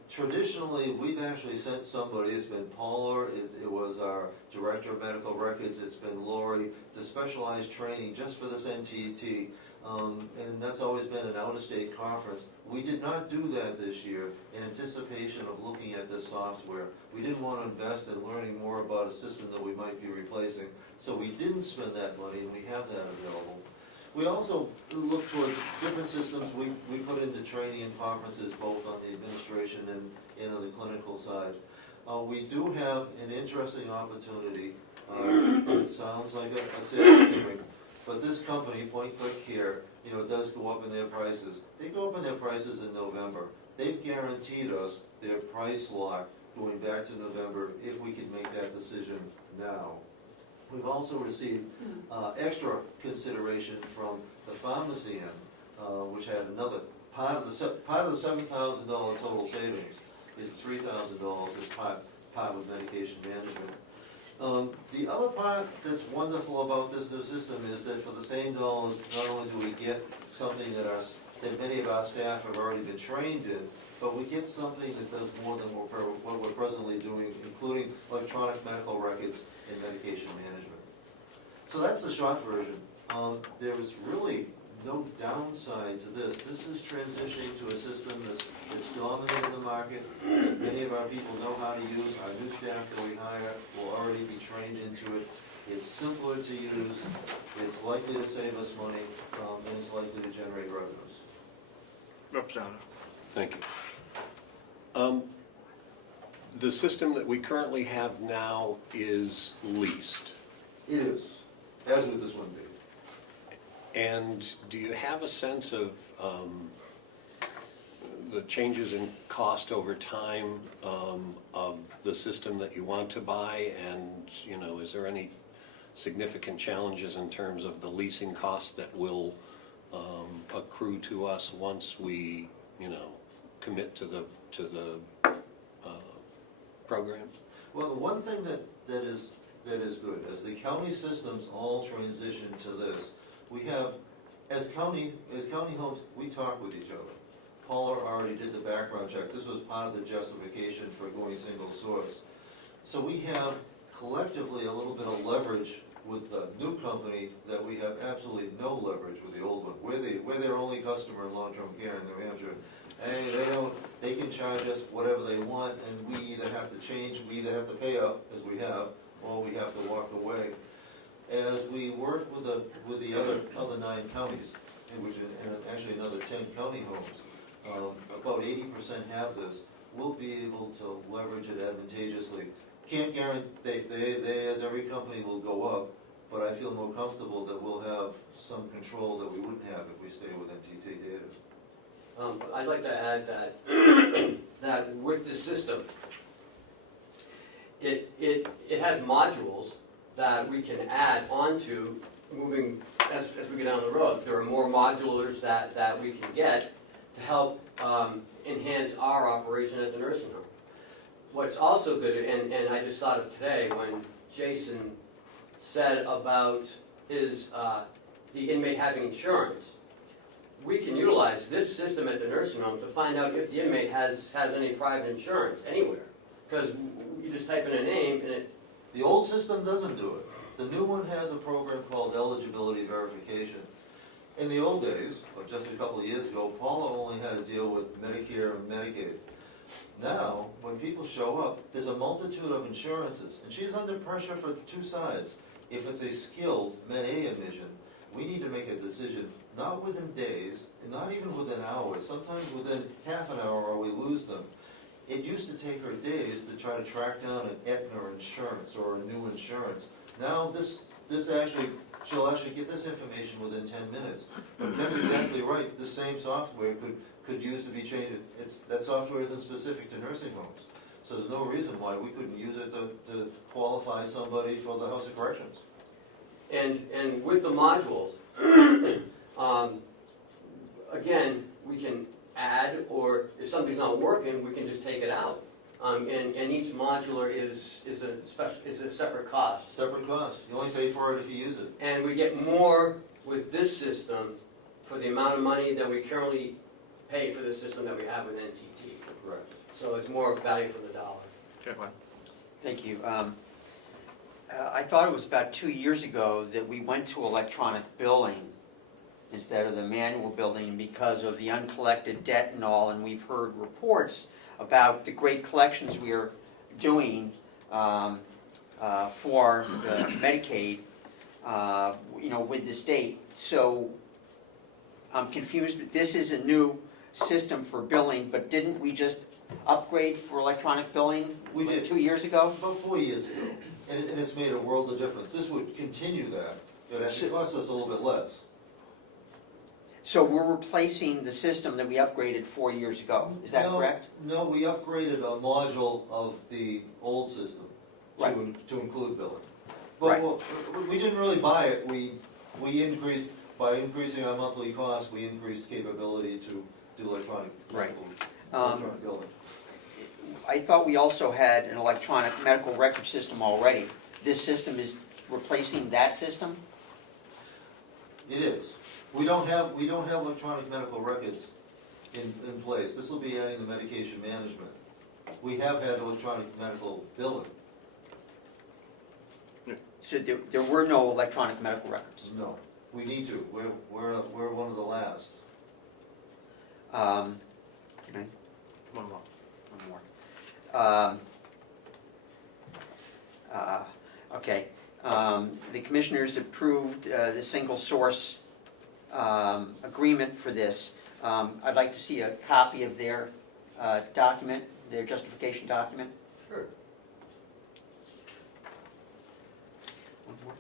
Traditionally, we've actually sent somebody, it's been Paula, it was our Director of Medical Records, it's been Lori, to specialized training just for this NTT, and that's always been an out-of-state conference. We did not do that this year in anticipation of looking at this software. We didn't want to invest in learning more about a system that we might be replacing, so we didn't spend that money, and we have that available. We also look towards different systems we put into training and conferences, both on the administration and on the clinical side. We do have an interesting opportunity. It sounds like a sales hearing, but this company, Point Click Care, does go up in their prices. They go up in their prices in November. They've guaranteed us their price lock going back to November if we can make that decision now. We've also received extra consideration from the pharmacy end, which had another part of the $7,000 total savings is $3,000 as part with medication management. The other part that's wonderful about this new system is that for the same dollars, not only do we get something that many of our staff have already been trained in, but we get something that does more than what we're presently doing, including electronic medical records and medication management. So that's the short version. There is really no downside to this. This is transitioning to a system that's dominant in the market, that many of our people know how to use. Our new staff that we hire will already be trained into it. It's simpler to use, it's likely to save us money, and it's likely to generate revenues. Representative. Thank you. The system that we currently have now is leased. It is, as would this one be. And do you have a sense of the changes in cost over time of the system that you want to buy? And, is there any significant challenges in terms of the leasing costs that will accrue to us once we, commit to the program? Well, the one thing that is good, as the county systems all transition to this, we have, as county homes, we talk with each other. Paula already did the background check. This was part of the justification for going single source. So we have collectively a little bit of leverage with the new company that we have absolutely no leverage with the old one. We're their only customer in long-term care in New Hampshire. And they can charge us whatever they want, and we either have to pay up, as we have, or we have to walk away. As we work with the other 9 counties, and actually another 10 county homes, about 80% have this, we'll be able to leverage it advantageously. Can't guarantee, they, as every company, will go up, but I feel more comfortable that we'll have some control that we wouldn't have if we stay with NTT data. I'd like to add that with this system, it has modules that we can add onto moving as we go down the road. There are more modulars that we can get to help enhance our operation at the nursing home. What's also good, and I just thought of today when Jason said about his, the inmate having insurance, we can utilize this system at the nursing home to find out if the inmate has any private insurance anywhere. Because you just type in a name and it... The old system doesn't do it. The new one has a program called eligibility verification. In the old days, or just a couple of years ago, Paula only had to deal with Medicare and Medicaid. Now, when people show up, there's a multitude of insurances, and she's under pressure for two sides. If it's a skilled Med A admission, we need to make a decision, not within days, and not even within hours, sometimes within half an hour or we lose them. It used to take her days to try to track down an Aetna insurance or a new insurance. Now she'll actually get this information within 10 minutes. But that's exactly right, the same software could use to be changed. That software isn't specific to nursing homes. So there's no reason why we couldn't use it to qualify somebody for the House of Corrections. And with the modules, again, we can add, or if something's not working, we can just take it out. And each modular is a separate cost. Separate cost. You only pay for it if you use it. And we get more with this system for the amount of money that we currently pay for the system that we have with NTT. Correct. So it's more value for the dollar. Good one. Thank you. I thought it was about 2 years ago that we went to electronic billing instead of the manual billing because of the uncollected debt and all, and we've heard reports about the great collections we are doing for the Medicaid, with the state. So I'm confused. This is a new system for billing, but didn't we just upgrade for electronic billing? We did. 2 years ago? About 4 years ago. And it's made a world of difference. This would continue that. It would actually cost us a little bit less. So we're replacing the system that we upgraded 4 years ago, is that correct? No, we upgraded a module of the old system to include billing. But Right. well, we didn't really buy it, we increased, by increasing our monthly cost, we increased capability to do electronic billing. I thought we also had an electronic medical record system already. This system is replacing that system? It is. We don't have electronic medical records in place. This will be adding the medication management. We have had electronic medical billing. So there were no electronic medical records? No, we need to. We're one of the last. Okay. One more. One more. Okay. The commissioners approved the single source agreement for this. I'd like to see a copy of their document, their justification document. Sure. One more.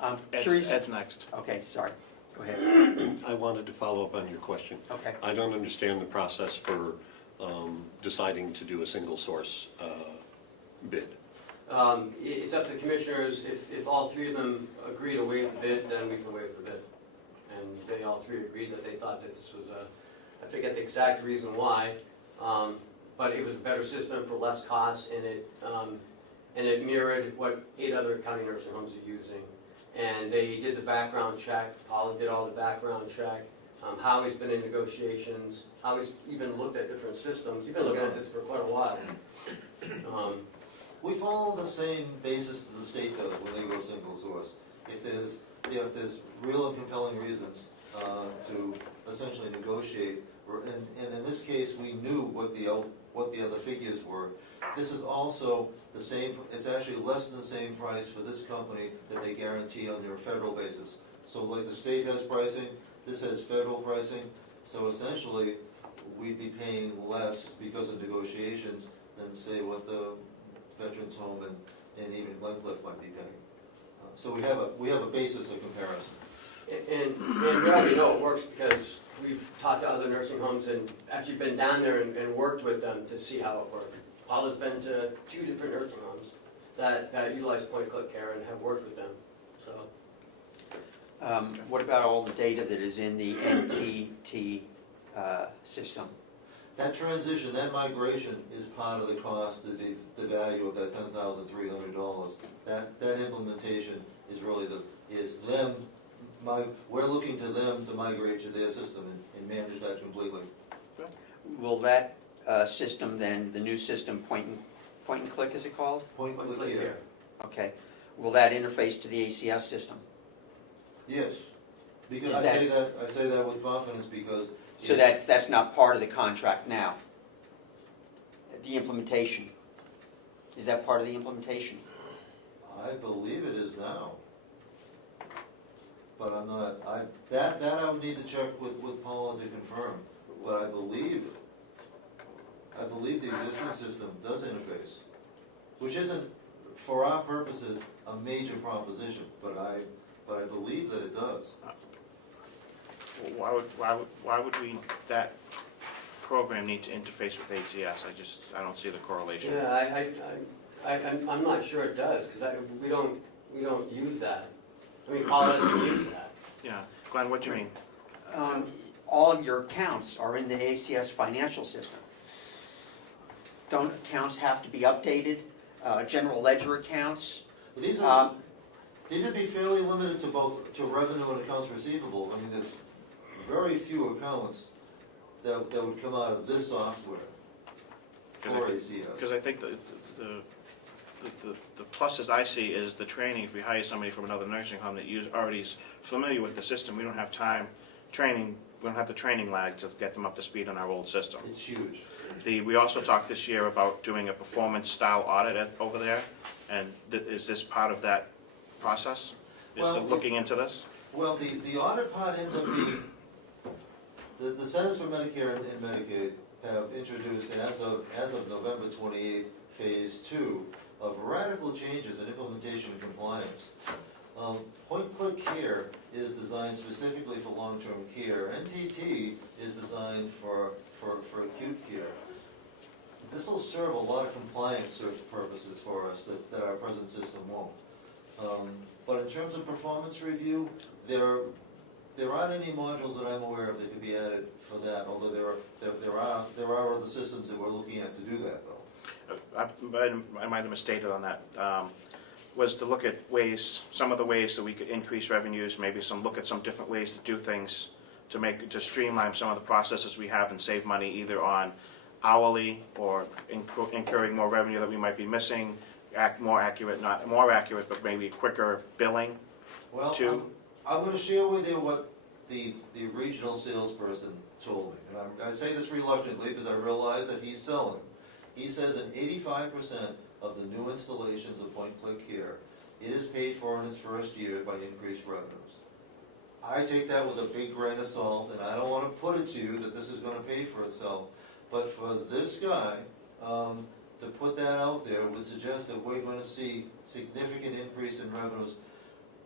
I'm curious. Ed's next. Okay, sorry. Go ahead. I wanted to follow up on your question. Okay. I don't understand the process for deciding to do a single source bid. It's up to the commissioners. If all three of them agree to waive the bid, then we can waive the bid. And they all three agreed that they thought that this was I forget the exact reason why, but it was a better system for less cost, and it mirrored what 8 other county nursing homes are using. And they did the background check. Paula did all the background check. Howie's been in negotiations. Howie's even looked at different systems. You've been looking at this for quite a while. We follow the same basis that the state does when they go single source. If there's real and compelling reasons to essentially negotiate, and in this case, we knew what the other figures were. This is also the same, it's actually less than the same price for this company that they guarantee on their federal basis. So like the state has pricing, this has federal pricing, so essentially, we'd be paying less because of negotiations than say what the Veterans Home and even Glencliff might be paying. So we have a basis of comparison. And we already know it works because we've talked to other nursing homes and actually been down there and worked with them to see how it works. Paula's been to 2 different nursing homes that utilize point-click care and have worked with them. So. What about all the data that is in the NTT system? that transition, that migration is part of the cost, the value of that $10,300. That implementation is really we're looking to them to migrate to their system and manage that completely. Will that system then, the new system, point and click, is it called? Point and click here. Okay. Will that interface to the ACS system? Yes, because Is I that- say that with confidence because. So that's not part of the contract now? The implementation? Is that part of the implementation? I believe it is now. But I'm not, that I would need to check with Paula to confirm. But I believe the existing system does interface, which isn't, for our purposes, a major proposition, but I believe that it does. Why would that program need to interface with ACS? I don't see the correlation. Yeah, I'm not sure it does, because we don't use that. I mean, Paul doesn't use that. Yeah, Glenn, what do you mean? All of your accounts are in the ACS financial system. Don't accounts have to be updated? General ledger accounts? These would be fairly limited to revenue and accounts receivable. I mean, there's very few accounts that would come out of this software for ACS. Because I think the pluses I see is the training. If we hire somebody from another nursing home that already is familiar with the system, we don't have time training. We don't have the training lag to get them up to speed on our old system. It's huge. We also talked this year about doing a performance style audit over there, and is this part of that process? Looking into this? Well, the audit part ends up being, the Centers for Medicare and Medicaid have introduced, as of November 28th, Phase 2 of radical changes in implementation and compliance. Point-click care is designed specifically for long-term care. NTT is designed for acute care. This will serve a lot of compliance purposes for us that our present system won't. But in terms of performance review, there aren't any modules that I'm aware of that could be added for that, although there are other systems that we're looking at to do that, though. I might have misstated on that. Was to look at some of the ways that we could increase revenues, maybe look at some different ways to do things to streamline some of the processes we have and save money either on hourly or incurring more revenue that we might be missing, more accurate, not more accurate, but maybe quicker billing. Well, I'm going to share with you what the regional salesperson told me, and I say this reluctantly because I realize that he's selling. He says in 85% of the new installations of point-click care, it is paid for in its first year by increased revenues. I take that with a big grain of salt, and I don't want to put it to you that this is going to pay for itself. But for this guy to put that out there would suggest that we're going to see significant increase in revenues.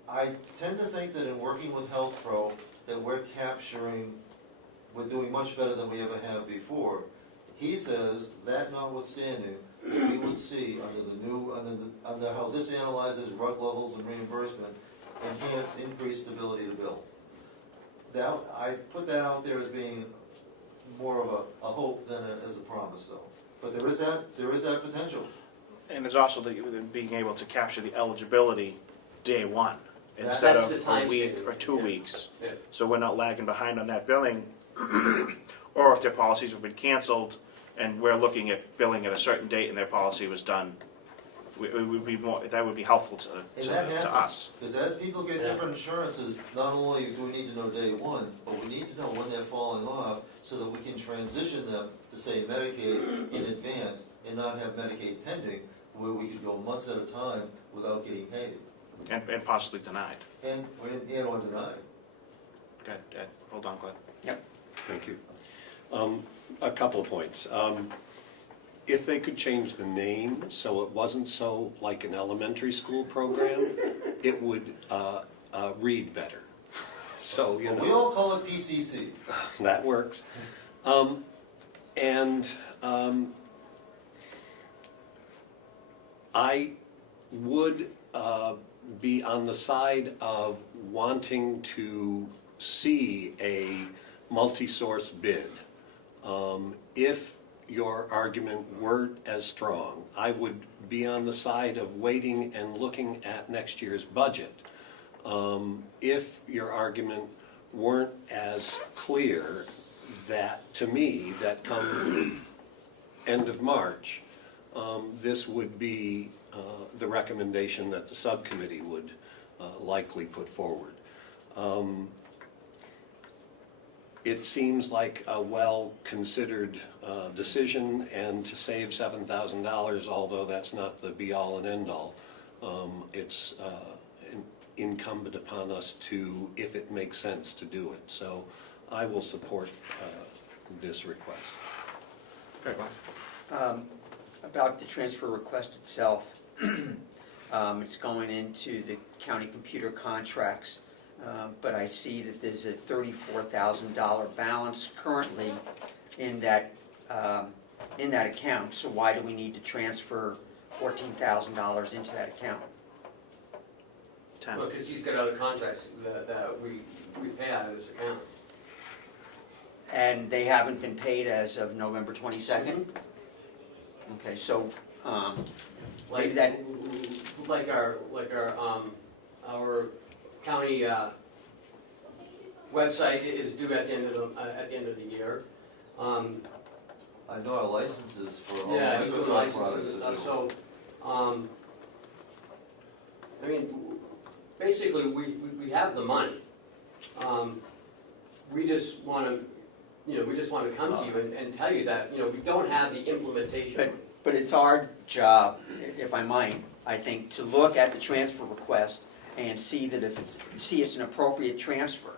I tend to think that in working with Health Pro, that we're doing much better than we ever have before. He says that notwithstanding, we would see under how this analyzes rug levels and reimbursement, enhanced increased ability to bill. I put that out there as being more of a hope than as a promise, though. But there is that potential. And there's also being able to capture the eligibility day one instead of a week or 2 weeks. Yeah. So we're not lagging behind on that billing, or if their policies have been canceled and we're looking at billing at a certain date and their policy was done, that would be helpful to us. Because as people get different insurances, not only do we need to know day one, but we need to know when they're falling off so that we can transition them to, say, Medicaid in advance and not have Medicaid pending, where we could go months at a time without getting paid. And possibly denied. And or denied. Good, Ed. Hold on, Glenn. Yep. Thank you. A couple of points. If they could change the name so it wasn't so like an elementary school program, it would read better. So, you know. We all call it PCC. That works. I would be on the side of wanting to see a multi-source bid. If your argument weren't as strong, I would be on the side of waiting and looking at next year's budget. If your argument weren't as clear, that, to me, that come end of March, this would be the recommendation that the subcommittee would likely put forward. It seems like a well-considered decision, and to save $7,000, although that's not the be-all and end-all, it's incumbent upon us to, if it makes sense, to do it. So I will support this request. Okay, well, About the transfer request itself, it's going into the county computer contracts, but I see that there's a $34,000 balance currently in that account. So why do we need to transfer $14,000 into that account? Well, because he's got other contracts that we pay out of this account. And they haven't been paid as of November 22nd? Okay, so maybe that, Like our county website is due at the end of the year. I know our licenses for all Yeah, the he Microsoft does licenses products. and stuff, so, I mean, basically, we have the money. We just wanna, we just wanna come to you and tell you that, we don't have the implementation. but it's our job, if I might, I think, to look at the transfer request and see that if it's an appropriate transfer.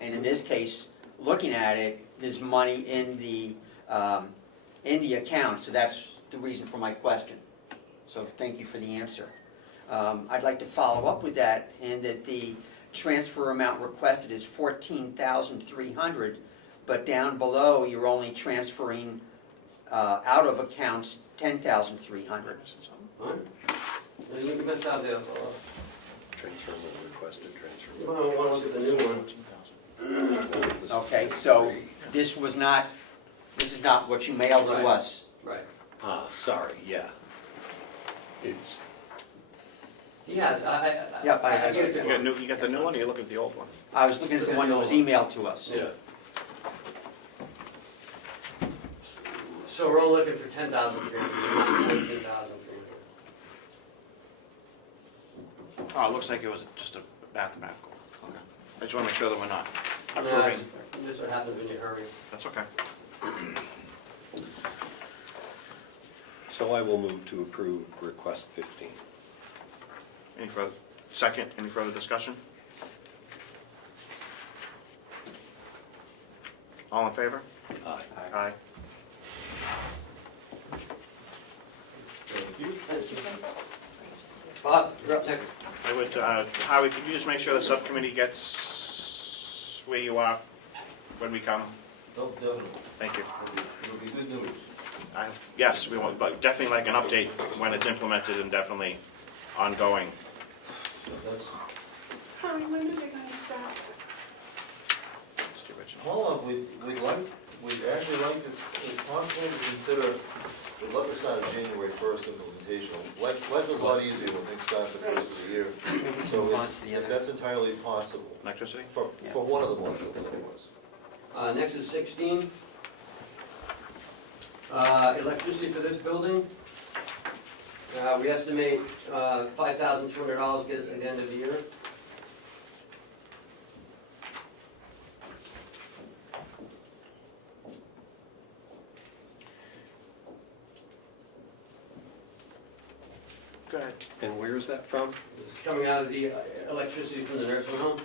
And in this case, looking at it, there's money in the account, so that's the reason for my question. So thank you for the answer. I'd like to follow up with that, and that the transfer amount requested is $14,300, but down below, you're only transferring out of accounts $10,300. Huh? You missed out there. Transfer the requested transfer. You wanna look at the new one. Okay, so this is not what you mailed to Right. us. Right. Sorry, yeah. It's, He has, Yep, I gave it to him. you got the new one, or you look at the old one? I was looking at the one that was emailed to us. Yeah. So we're only looking for 10,300, not 14,300. Oh, it looks like it was just a mathematical. Okay. I just want to make sure that we're not No, approving. This is what happens when you hurry. That's okay. so I will move to approve request 15. Any further discussion? All in favor? Aye. Aye. Bob, you're up next. I would, Howie, could you just make sure the subcommittee gets where you are when we come? No, definitely. Thank you. It'll be good news. Yes, we want, but definitely like an update when it's implemented and definitely ongoing. That's, Howie, when are they gonna start? It's the original. hold on, we'd actually like to, if possible, to consider, we'd love to start a January 1st implementation. Life was a lot easier when things start the first of the year. So Move on to the other. that's entirely possible, Electricity? for one of the modules anyways. Next is 16. Electricity for this building. We estimate $5,200 get us to the end of the year. Go ahead. And where is that from? This is coming out of the electricity from the nursing home.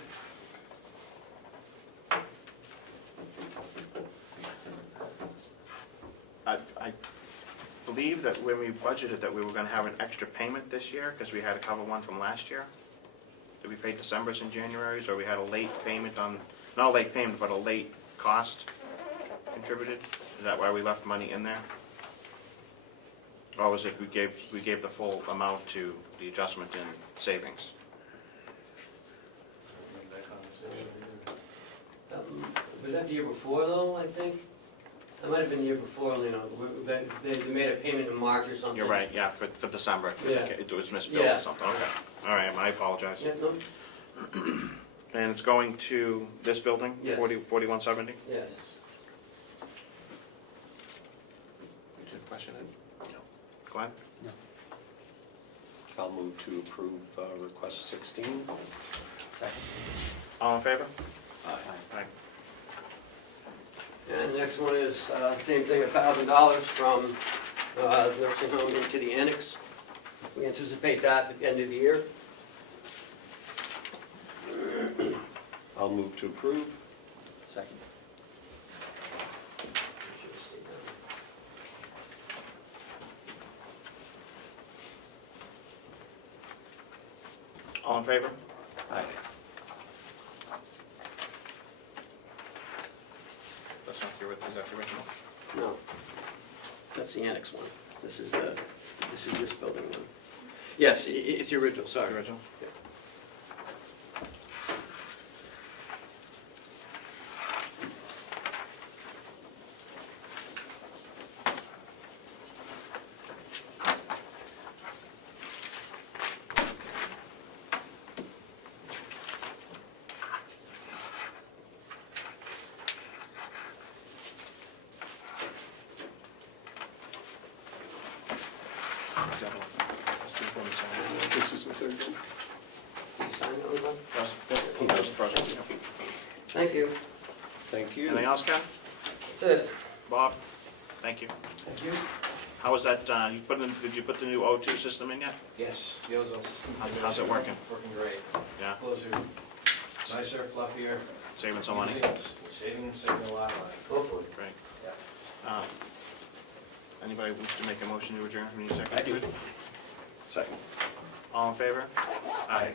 I believe that when we budgeted that we were gonna have an extra payment this year, because we had to cover one from last year. Did we pay December's and January's, or we had a late payment on, not a late payment, but a late cost contributed? Is that why we left money in there? Or was it we gave the full amount to the adjustment in savings? Was that the year before though, I think? That might have been the year before, you know, they made a payment in March or something. You're right, yeah, for December, 'cause Yeah. it was misbilled Yeah. or something, okay. All right, I apologize. Yeah, no, And it's going to this building, Yes. 4170? yes. Did you have a question, Ed? No. Glenn? I'll move to approve request 16. Second. All in favor? Aye. Aye. And the next one is, same thing, $1,000 from nursing home into the annex. We anticipate that at the end of the year. I'll move to approve. Second. All in favor? Aye. That's not the, is that the original? No, that's the annex one. This is this building one. Yes, it's the original, sorry. The original? Yeah. Is that one? That's 247. This is the third one. You sign that one, Bob? That was the first one, yeah. Thank you. Thank you. Anything else, Ken? That's it. Bob? Thank you. Thank you. How was that, did you put the new O2 system in yet? Yes, the ozone system. How's it working? Working great. Yeah, Closer, nicer, fluffier. saving some money? Saving a lot of money. Hopefully. Great. Yeah. Anybody wish to make a motion to adjourn from the executive? I do. committee? Second. All in favor? Aye.